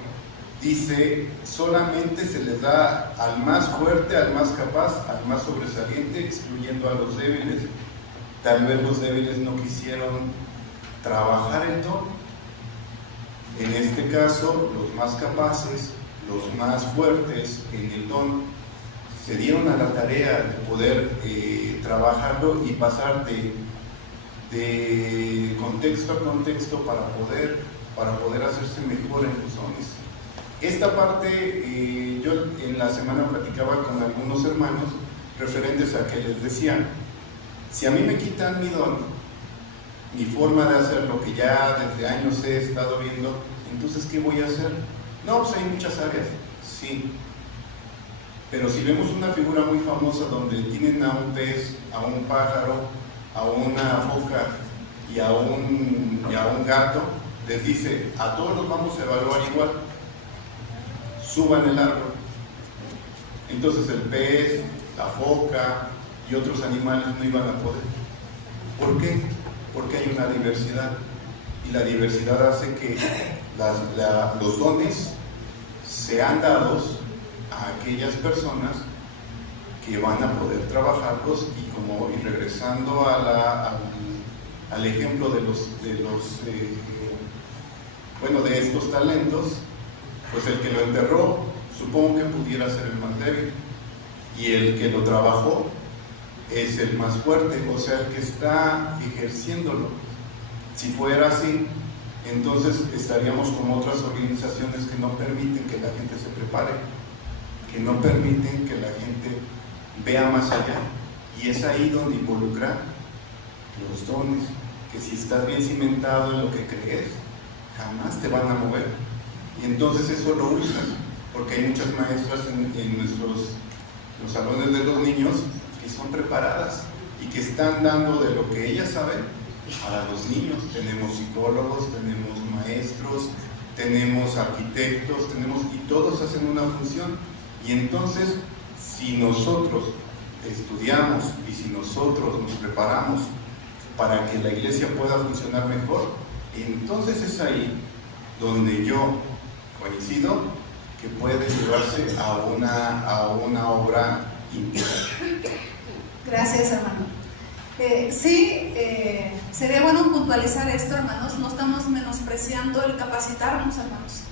dice, solamente se les da al más fuerte, al más capaz, al más sobresaliente, excluyendo a los débiles. Tal vez los débiles no quisieron trabajar el don. En este caso, los más capaces, los más fuertes en el don, se dieron a la tarea de poder trabajarlo y pasar de contexto a contexto para poder hacerse mejor en los dones. Esta parte, yo en la semana platicaba con algunos hermanos referentes a que les decía, si a mí me quitan mi don, mi forma de hacer lo que ya desde años he estado viendo, entonces ¿qué voy a hacer? No, pues hay muchas áreas, sí, pero si vemos una figura muy famosa donde tienen a un pez, a un pájaro, a una foca y a un gato, les dice, a todos los vamos a evaluar igual, suban el árbol. Entonces el pez, la foca y otros animales no iban a poder. ¿Por qué? Porque hay una diversidad, y la diversidad hace que los dones sean dados a aquellas personas que van a poder trabajarlos, y regresando al ejemplo de estos talentos, pues el que lo enterró supongo que pudiera ser el más débil, y el que lo trabajó es el más fuerte, o sea, el que está ejerciéndolo. Si fuera así, entonces estaríamos como otras organizaciones que no permiten que la gente se prepare, que no permiten que la gente vea más allá, y es ahí donde involucra los dones, que si estás bien cimentado en lo que crees, jamás te van a mover, y entonces eso lo usas, porque hay muchas maestras en los salones de los niños que son preparadas y que están dando de lo que ellas saben a los niños. Tenemos psicólogos, tenemos maestros, tenemos arquitectos, y todos hacen una función. Y entonces, si nosotros estudiamos y si nosotros nos preparamos para que la iglesia pueda funcionar mejor, entonces es ahí donde yo coincido que puede llevarse a una obra integral. Gracias, hermano. Sería bueno puntualizar esto, hermanos. No estamos menospreciando el capacitarnos, hermanos,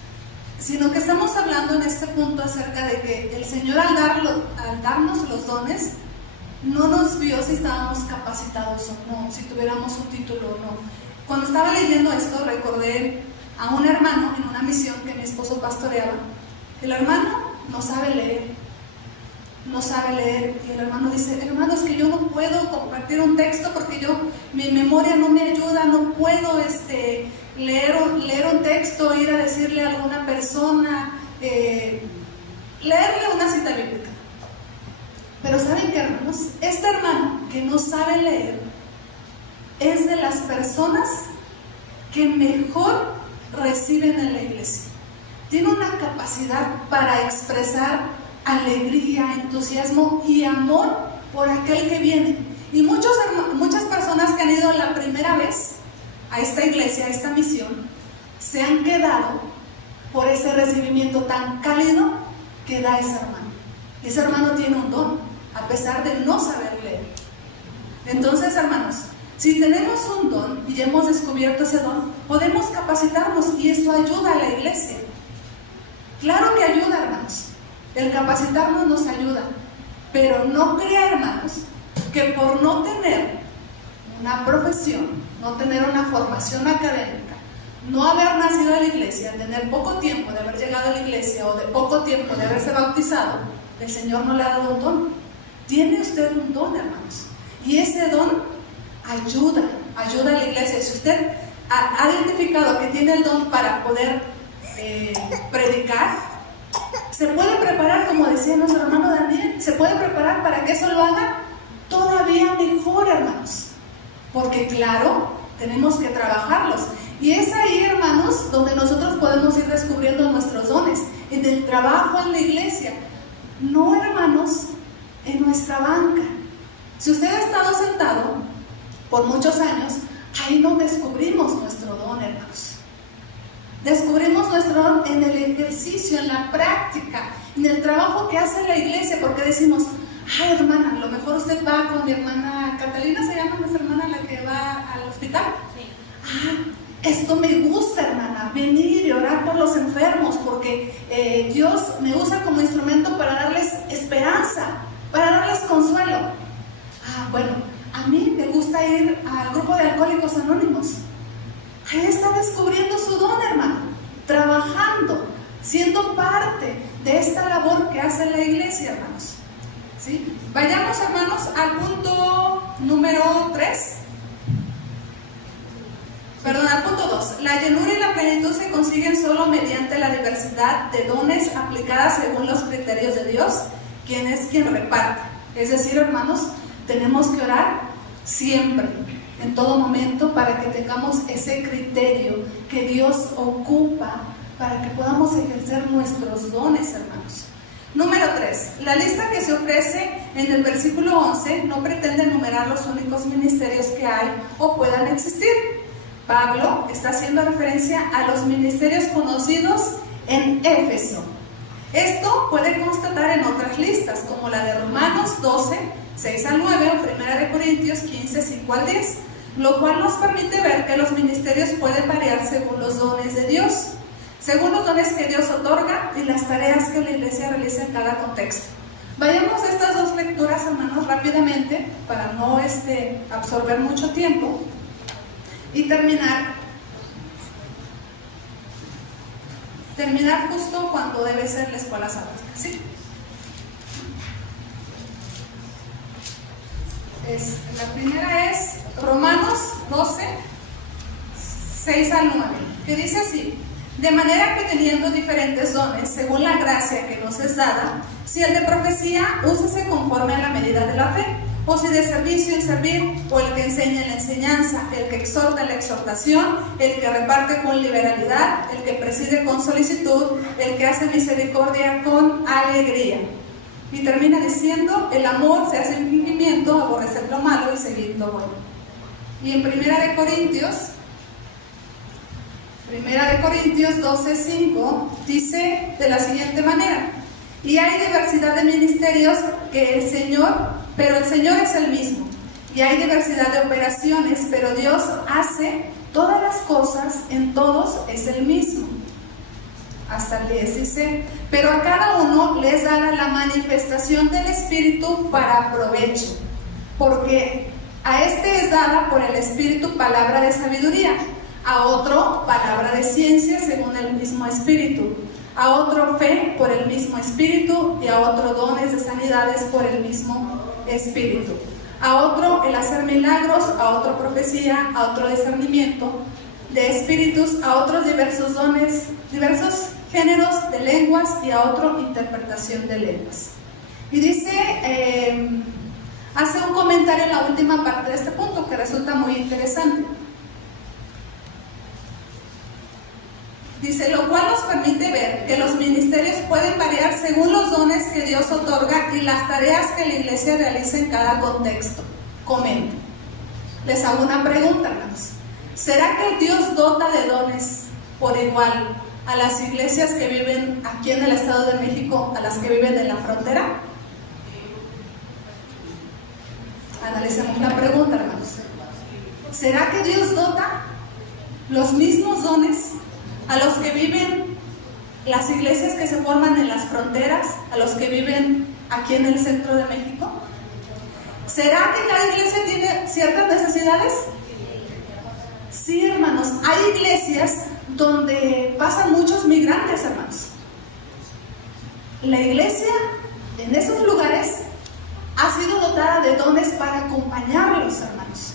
sino que estamos hablando en este punto acerca de que el Señor al darnos los dones no nos vio si estábamos capacitados o no, si tuviéramos un título o no. Cuando estaba leyendo esto recordé a un hermano en una misión que mi esposo pastoreaba. El hermano no sabe leer, y el hermano dice, hermano, es que yo no puedo compartir un texto porque mi memoria no me ayuda, no puedo leer un texto, ir a decirle a alguna persona, leerle una cita bíblica. Pero ¿saben qué, hermanos? Este hermano que no sabe leer es de las personas que mejor reciben en la iglesia. Tiene una capacidad para expresar alegría, entusiasmo y amor por aquel que viene. Y muchas personas que han ido la primera vez a esta iglesia, a esta misión, se han quedado por ese recibimiento tan cálido que da ese hermano. Ese hermano tiene un don, a pesar de no saber leer. Entonces, hermanos, si tenemos un don y ya hemos descubierto ese don, podemos capacitarnos y eso ayuda a la iglesia. Claro que ayuda, hermanos. El capacitarnos nos ayuda. Pero no crea, hermanos, que por no tener una profesión, no tener una formación académica, no haber nacido en la iglesia, tener poco tiempo de haber llegado a la iglesia o de poco tiempo de haberse bautizado, el Señor no le ha dado un don. Tiene usted un don, hermanos. Y ese don ayuda a la iglesia. Si usted ha identificado que tiene el don para poder predicar, se puede preparar, como decía nuestro hermano Daniel, se puede preparar para que eso lo haga todavía mejor, hermanos. Porque claro, tenemos que trabajarlos. Y es ahí, hermanos, donde nosotros podemos ir descubriendo nuestros dones, en el trabajo en la iglesia. No, hermanos, en nuestra banca. Si usted ha estado sentado por muchos años, ahí no descubrimos nuestro don, hermanos. Descubrimos nuestro don en el ejercicio, en la práctica, en el trabajo que hace la iglesia, porque decimos, ay, hermana, a lo mejor usted va con mi hermana Catalina, se llama nuestra hermana, la que va al hospital. Sí. Ah, esto me gusta, hermana, venir y orar por los enfermos, porque Dios me usa como instrumento para darles esperanza, para darles consuelo. Ah, bueno, a mí me gusta ir al grupo de Alcohólicos Anónimos. Ahí está descubriendo su don, hermano, trabajando, siendo parte de esta labor que hace la iglesia, hermanos. ¿Sí? Vayamos, hermanos, al punto número 3. Perdón, al punto 2. La llenura y la plenitud se consiguen solo mediante la diversidad de dones aplicadas según los criterios de Dios, quien es quien reparte. Es decir, hermanos, tenemos que orar siempre, en todo momento, para que tengamos ese criterio que Dios ocupa para que podamos ejercer nuestros dones, hermanos. Número 3. La lista que se ofrece en el versículo 11 no pretende enumerar los únicos ministerios que hay o puedan existir. Pablo está haciendo referencia a los ministerios conocidos en Éfeso. Esto puede constatar en otras listas, como la de Romanos 12, 6 al 9, o 1 Corintios 15, 5 al 10, lo cual nos permite ver que los ministerios pueden variar según los dones de Dios, según los dones que Dios otorga y las tareas que la iglesia realiza en cada contexto. Vayamos a estas dos lecturas, hermanos, rápidamente, para no absorber mucho tiempo y terminar justo cuando debe ser la escuela sabática, ¿sí? La primera es Romanos 12, 6 al 9, que dice así: de manera que teniendo diferentes dones, según la gracia que nos es dada, si el de profecía, úsese conforme a la medida de la fe, o si de servicio en servir, o el que enseña en la enseñanza, el que exhorta en la exhortación, el que reparte con liberalidad, el que preside con solicitud, el que hace misericordia con alegría. Y termina diciendo, el amor se hace en fingimiento, aborrecer lo malo y seguir lo bueno. Y en 1 Corintios 12, 5 dice de la siguiente manera: y hay diversidad de ministerios pero el Señor es el mismo. Y hay diversidad de operaciones, pero Dios hace todas las cosas, en todos es el mismo. Hasta el 10 dice: pero a cada uno les dará la manifestación del Espíritu para provecho, porque a este es dada por el Espíritu palabra de sabiduría, a otro palabra de ciencia según el mismo Espíritu, a otro fe por el mismo Espíritu, y a otro dones de sanidades por el mismo Espíritu, a otro el hacer milagros, a otro profecía, a otro discernimiento de espíritus, a otros diversos dones, diversos géneros de lenguas, y a otro interpretación de lenguas. Y dice, hace un comentario en la última parte de este punto que resulta muy interesante. Dice, lo cual nos permite ver que los ministerios pueden variar según los dones que Dios otorga y las tareas que la iglesia realiza en cada contexto. Comento. Les hago una pregunta, hermanos. ¿Será que Dios dota de dones por igual a las iglesias que viven aquí en el Estado de México, a las que viven en la frontera? analicemos la pregunta, hermanos. ¿Será que Dios dota los mismos dones a los que viven las iglesias que se forman en las fronteras, a los que viven aquí en el centro de México? ¿Será que cada iglesia tiene ciertas necesidades? Sí, hermanos, hay iglesias donde pasan muchos migrantes, hermanos. La iglesia en esos lugares ha sido dotada de dones para acompañarlos, hermanos.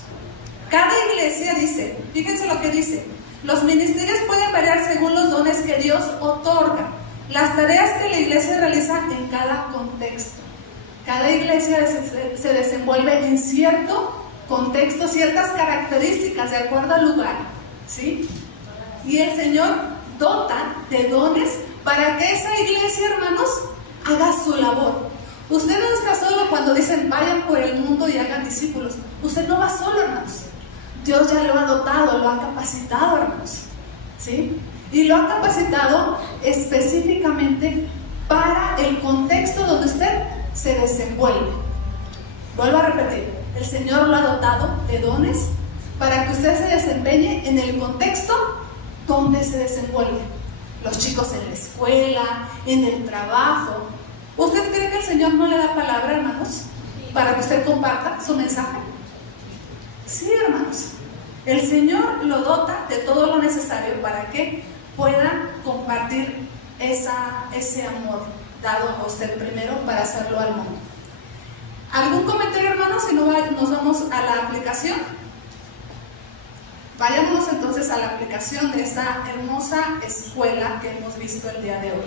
Cada iglesia dice, fíjense lo que dice, los ministerios pueden variar según los dones que Dios otorga, las tareas que la iglesia realiza en cada contexto. Cada iglesia se desenvuelve en cierto contexto, ciertas características de acuerdo al lugar, ¿sí? Y el Señor dota de dones para que esa iglesia, hermanos, haga su labor. Usted no está solo cuando dicen vayan por el mundo y hagan discípulos. Usted no va solo, hermanos. Dios ya lo ha dotado, lo ha capacitado, hermanos, ¿sí? Y lo ha capacitado específicamente para el contexto donde usted se desenvuelve. Vuelvo a repetir, el Señor lo ha dotado de dones para que usted se desempeñe en el contexto donde se desenvuelve. Los chicos en la escuela, en el trabajo. ¿Usted cree que el Señor no le da palabra, hermanos, para que usted comparta su mensaje? Sí, hermanos. El Señor lo dota de todo lo necesario para que pueda compartir ese amor dado a usted primero para hacerlo al mundo. ¿Algún comentario, hermanos? Si no, nos vamos a la aplicación. Vayámonos entonces a la aplicación de esta hermosa escuela que hemos visto el día de hoy.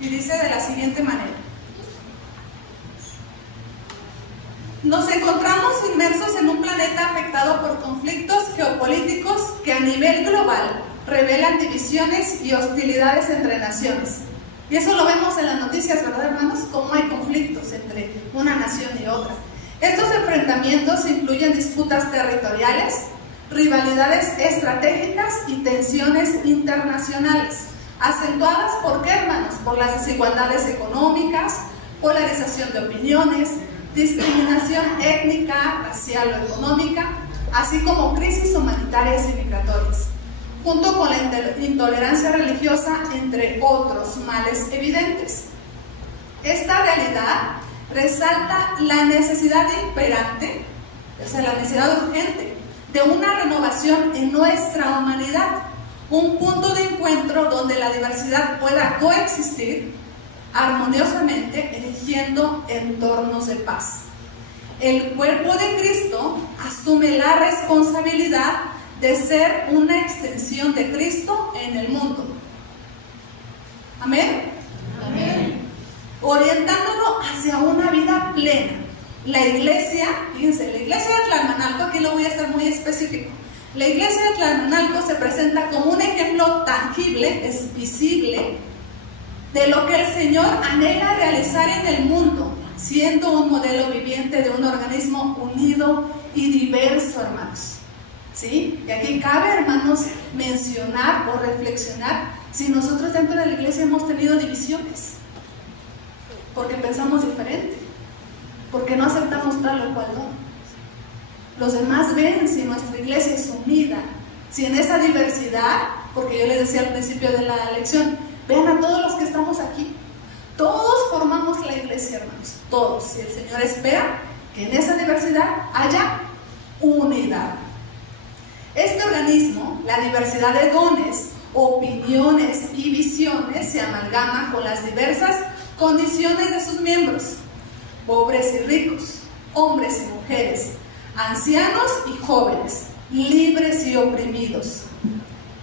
Y dice de la siguiente manera: nos encontramos inmersos en un planeta afectado por conflictos geopolíticos que a nivel global revelan divisiones y hostilidades entre naciones. Y eso lo vemos en las noticias, ¿verdad, hermanos? Cómo hay conflictos entre una nación y otra. Estos enfrentamientos incluyen disputas territoriales, rivalidades estratégicas y tensiones internacionales, acentuadas ¿por qué, hermanos? Por las desigualdades económicas, polarización de opiniones, discriminación étnica, racial o económica, así como crisis humanitarias y migratorias, junto con la intolerancia religiosa, entre otros males evidentes. Esta realidad resalta la necesidad imperante, o sea, la necesidad urgente, de una renovación en nuestra humanidad, un punto de encuentro donde la diversidad pueda coexistir armoniosamente, eligiendo entornos de paz. El cuerpo de Cristo asume la responsabilidad de ser una extensión de Cristo en el mundo. ¿Amén? Amén. Orientándolo hacia una vida plena. La iglesia, fíjense, la iglesia de Tlalmanalco, aquí lo voy a hacer muy específico. La iglesia de Tlalmanalco se presenta como un ejemplo tangible, es visible, de lo que el Señor anhela realizar en el mundo, siendo un modelo viviente de un organismo unido y diverso, hermanos. ¿Sí? Y aquí cabe, hermanos, mencionar o reflexionar si nosotros dentro de la iglesia hemos tenido divisiones, porque pensamos diferente, porque no aceptamos tal o cual no. Los demás ven si nuestra iglesia es unida, si en esa diversidad, porque yo les decía al principio de la lección, vean a todos los que estamos aquí, todos formamos la iglesia, hermanos, todos, y el Señor espera que en esa diversidad haya unidad. Este organismo, la diversidad de dones, opiniones y visiones se amalgama con las diversas condiciones de sus miembros, pobres y ricos, hombres y mujeres, ancianos y jóvenes, libres y oprimidos.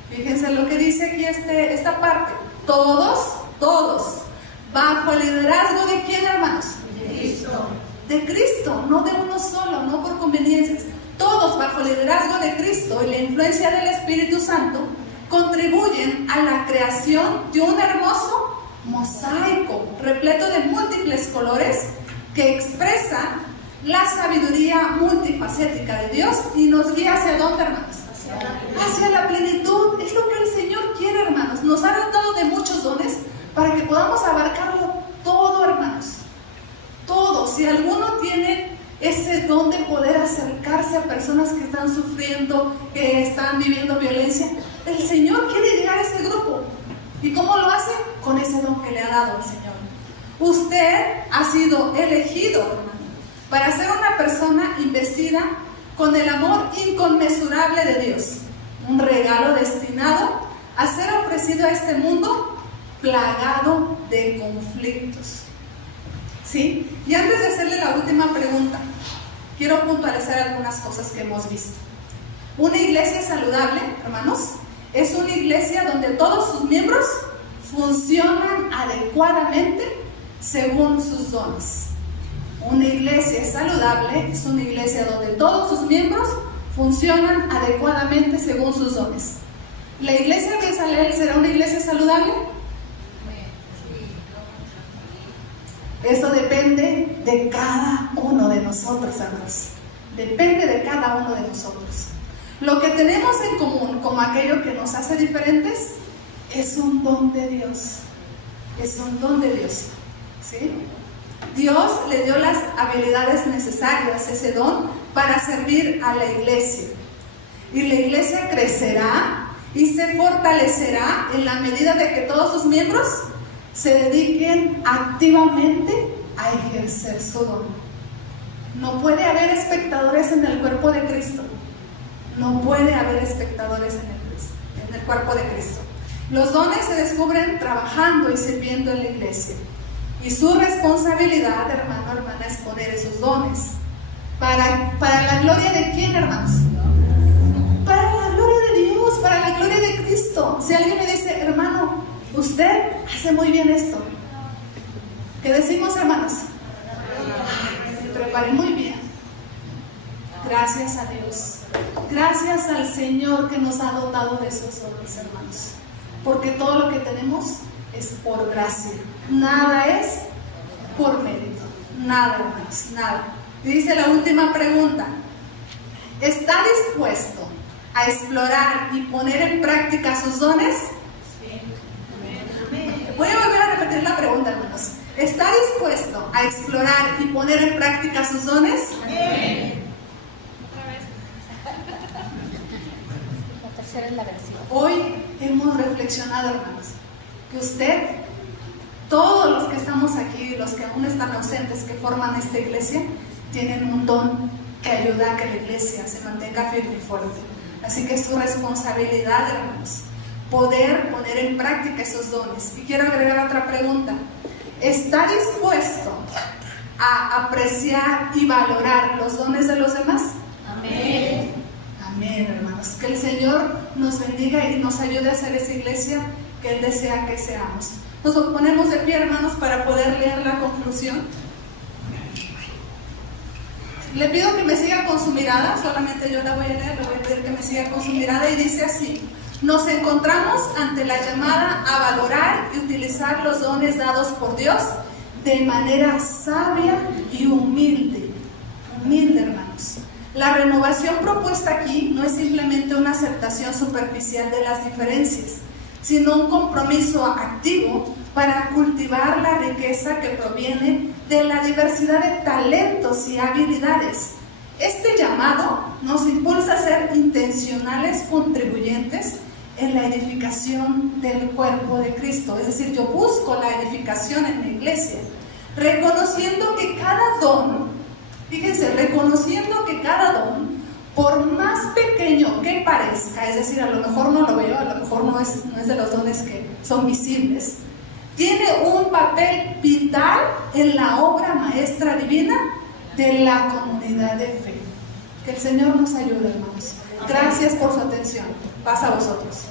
Fíjense lo que dice aquí esta parte. Todos, bajo el liderazgo ¿de quién, hermanos? De Cristo. De Cristo, no de uno solo, no por conveniencias. Todos bajo el liderazgo de Cristo y la influencia del Espíritu Santo contribuyen a la creación de un hermoso mosaico repleto de múltiples colores que expresa la sabiduría multifacética de Dios y nos guía ¿hacia dónde, hermanos? Hacia la plenitud. Es lo que el Señor quiere, hermanos. Nos ha dotado de muchos dones para que podamos abarcarlo todo, hermanos. Todo. Si alguno tiene hacia personas que están sufriendo, que están viviendo violencia. El Señor quiere llegar a ese grupo. ¿Y cómo lo hace? Con ese don que le ha dado el Señor. Usted ha sido elegido, hermano, para ser una persona investida con el amor inconmensurable de Dios. Un regalo destinado a ser ofrecido a este mundo plagado de conflictos. ¿Sí? Y antes de hacerle la última pregunta, quiero puntualizar algunas cosas que hemos visto. Una iglesia saludable, hermanos, es una iglesia donde todos sus miembros funcionan adecuadamente según sus dones. Una iglesia saludable es una iglesia donde todos sus miembros funcionan adecuadamente según sus dones. ¿La iglesia de Besaleel será una iglesia saludable? Eso depende de cada uno de nosotros, hermanos. Depende de cada uno de nosotros. Lo que tenemos en común, como aquello que nos hace diferentes, es un don de Dios. Es un don de Dios. ¿Sí? Dios le dio las habilidades necesarias, ese don, para servir a la iglesia. Y la iglesia crecerá y se fortalecerá en la medida de que todos sus miembros se dediquen activamente a ejercer su don. No puede haber espectadores en el cuerpo de Cristo. No puede haber espectadores en el cuerpo de Cristo. Los dones se descubren trabajando y sirviendo en la iglesia. Y su responsabilidad, hermano, hermana, es poner esos dones. ¿Para la gloria de quién, hermanos? Para la gloria de Dios, para la gloria de Cristo. Si alguien me dice, hermano, usted hace muy bien esto, ¿qué decimos, hermanos? Se preparen muy bien. Gracias a Dios. Gracias al Señor que nos ha dotado de esos dones, hermanos. Porque todo lo que tenemos es por gracia. Nada es por mérito. Nada, hermanos, nada. Y dice la última pregunta. ¿Está dispuesto a explorar y poner en práctica sus dones? Voy a volver a repetir la pregunta, hermanos. ¿Está dispuesto a explorar y poner en práctica sus dones? La tercera es la versión. Hoy hemos reflexionado, hermanos, que usted, todos los que estamos aquí, los que aún están ausentes, que forman esta iglesia, tienen un don que ayuda a que la iglesia se mantenga firme y fuerte. Así que es su responsabilidad, hermanos, poder poner en práctica esos dones. Y quiero agregar otra pregunta. ¿Está dispuesto a apreciar y valorar los dones de los demás? Amén. Amén, hermanos. Que el Señor nos bendiga y nos ayude a hacer esa iglesia que Él desea que seamos. Nos ponemos de pie, hermanos, para poder leer la conclusión. Le pido que me siga con su mirada, solamente yo la voy a leer, le voy a pedir que me siga con su mirada y dice así: nos encontramos ante la llamada a valorar y utilizar los dones dados por Dios de manera sabia y humilde. Humilde, hermanos. La renovación propuesta aquí no es simplemente una aceptación superficial de las diferencias, sino un compromiso activo para cultivar la riqueza que proviene de la diversidad de talentos y habilidades. Este llamado nos impulsa a ser intencionales contribuyentes en la edificación del cuerpo de Cristo. Es decir, yo busco la edificación en la iglesia, reconociendo que cada don, fíjense, reconociendo que cada don, por más pequeño que parezca, es decir, a lo mejor no lo veo, a lo mejor no es de los dones que son visibles, tiene un papel vital en la obra maestra divina de la comunidad de fe. Que el Señor nos ayude, hermanos. Gracias por su atención. Pasa a vosotros.